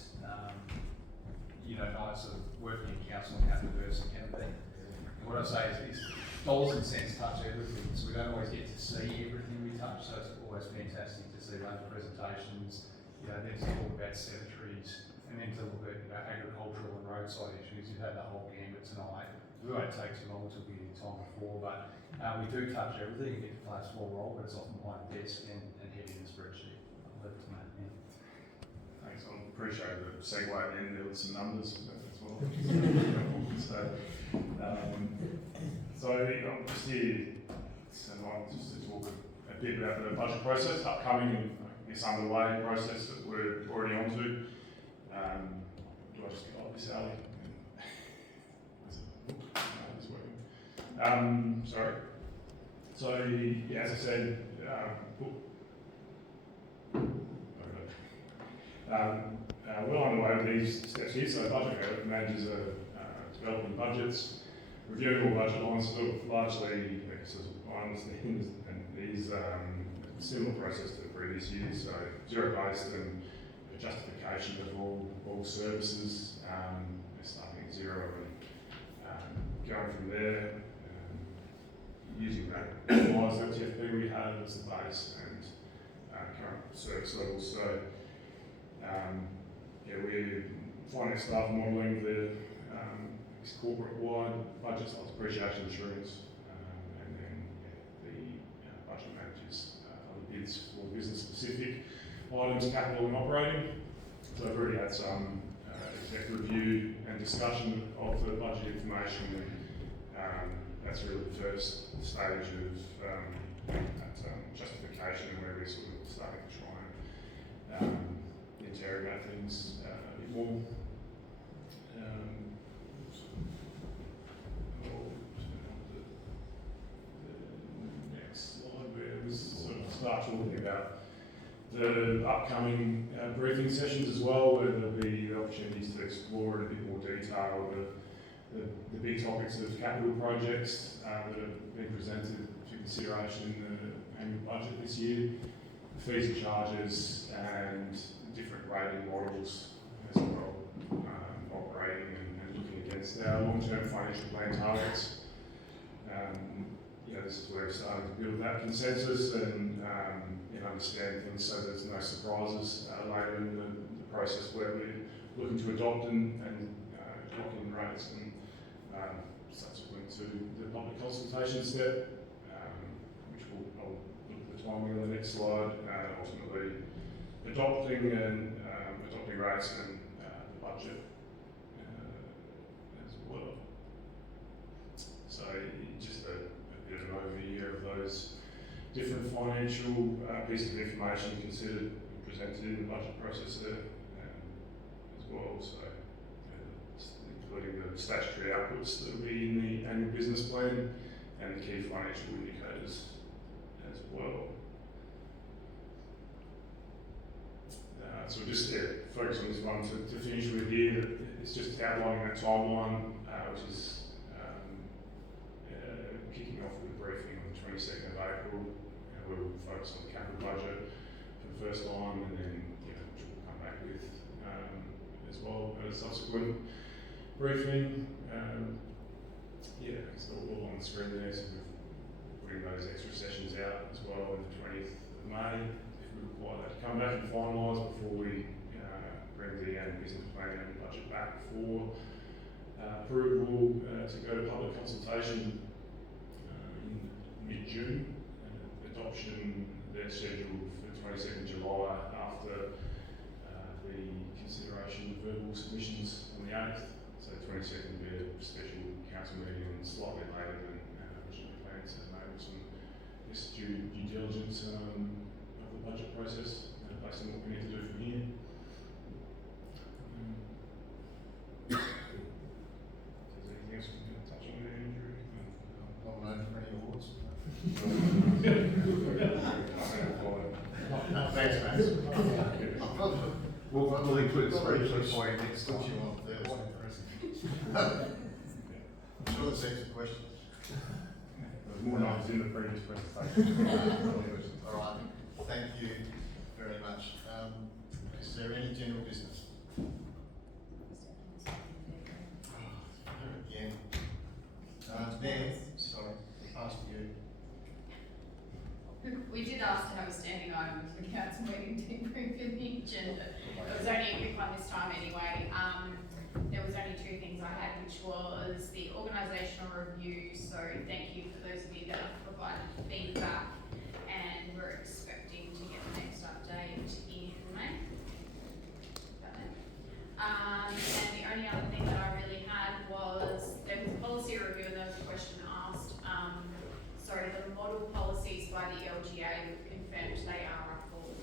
nights of working in council and how diverse it can be. And what I say is dollars and cents touch everything, so we don't always get to see everything we touch, so it's always fantastic to see those presentations, then to talk about cemeteries, and then to look at agricultural and roadside issues. You've had the whole gambit tonight. We won't take too long until we get time before, but we do touch everything and get to play a small role, but it's often behind the desk and heavy in the spreadsheet. I'll leave it to Matt now. Thanks, I appreciate the segue at the end there with some numbers as well. So I'm just here tonight just to talk a bit about the budget process, upcoming and I guess underway process that we're already on to. Do I just get like this, Ali? It's working. Sorry. So, yeah, as I said, we're on the way with these steps here. So budget managers are developing budgets. reviewing all budget lines, sort of largely, as I understand, and is similar process to the previous years, so zero-based and a justification of all services, starting at zero and going from there, using that analyse LTFP we have as the base and current service levels. So we're finance staff modelling the corporate-wide budgets like depreciation insurance, and then the budget managers other bids for business-specific items, capital and operating. So I've already had some exec review and discussion of the budget information, and that's really the first stage of that justification, where we're sort of starting to try and interrogate things a bit more. Next slide, where we sort of start talking about the upcoming briefing sessions as well, where there'll be opportunities to explore in a bit more detail the big topics of capital projects that have been presented for consideration in the annual budget this year, the fees and charges, and different rating models as well, operating and looking against our long-term financial plan targets. This is where we're starting to build that consensus and understand things, so there's no surprises later in the process where we're looking to adopt and lock in rates and subsequent to the public consultation step, which I'll look at the timing on the next slide, ultimately adopting rates and the budget as well. So just a bit of an overview of those different financial pieces of information considered and presented in the budget process there as well. So including the statutory outputs that will be in the annual business plan and the key financial indicators as well. So just focus on this one to finish with here. It's just outlining that timeline, which is kicking off with a briefing on the 22nd of April, where we'll focus on the capital budget for the first line, and then which we'll come back with as well at a subsequent briefing. It's all on the screen there, so we're putting those extra sessions out as well on the 20th of May. If we require that to come back and finalise before we bring the annual business plan and budget back for approval to go to public consultation in mid-June. Adoption they're scheduled for 22nd July after the consideration of verbal submissions on the 8th. So 22nd will be a special council meeting and slightly later than originally planned to enable some due diligence of the budget process based on what we need to do from here. Is there anything else we can touch on there, Andrew? Nominated for any awards? No, thanks, mate. We'll include the spreadsheet for you next time. You want I'm sure there's extra questions. There was more numbers in the previous presentation. All right, thank you very much. Is there any general business? Again. Ben, sorry, pass to you. We did ask to have a standing item for the council meeting to improve the agenda. It was only a quick one this time anyway. There was only two things I had, which was the organisational review. So thank you for those of you that have provided feedback, and we're expecting to get the next update in May. And the only other thing that I really had was there was a policy review and there was a question asked. The model policies by the LGA, we've confirmed they are up on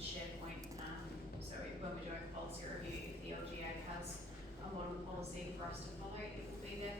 SharePoint. So when we're doing a policy review, if the LGA has a model policy for us to follow, it will be there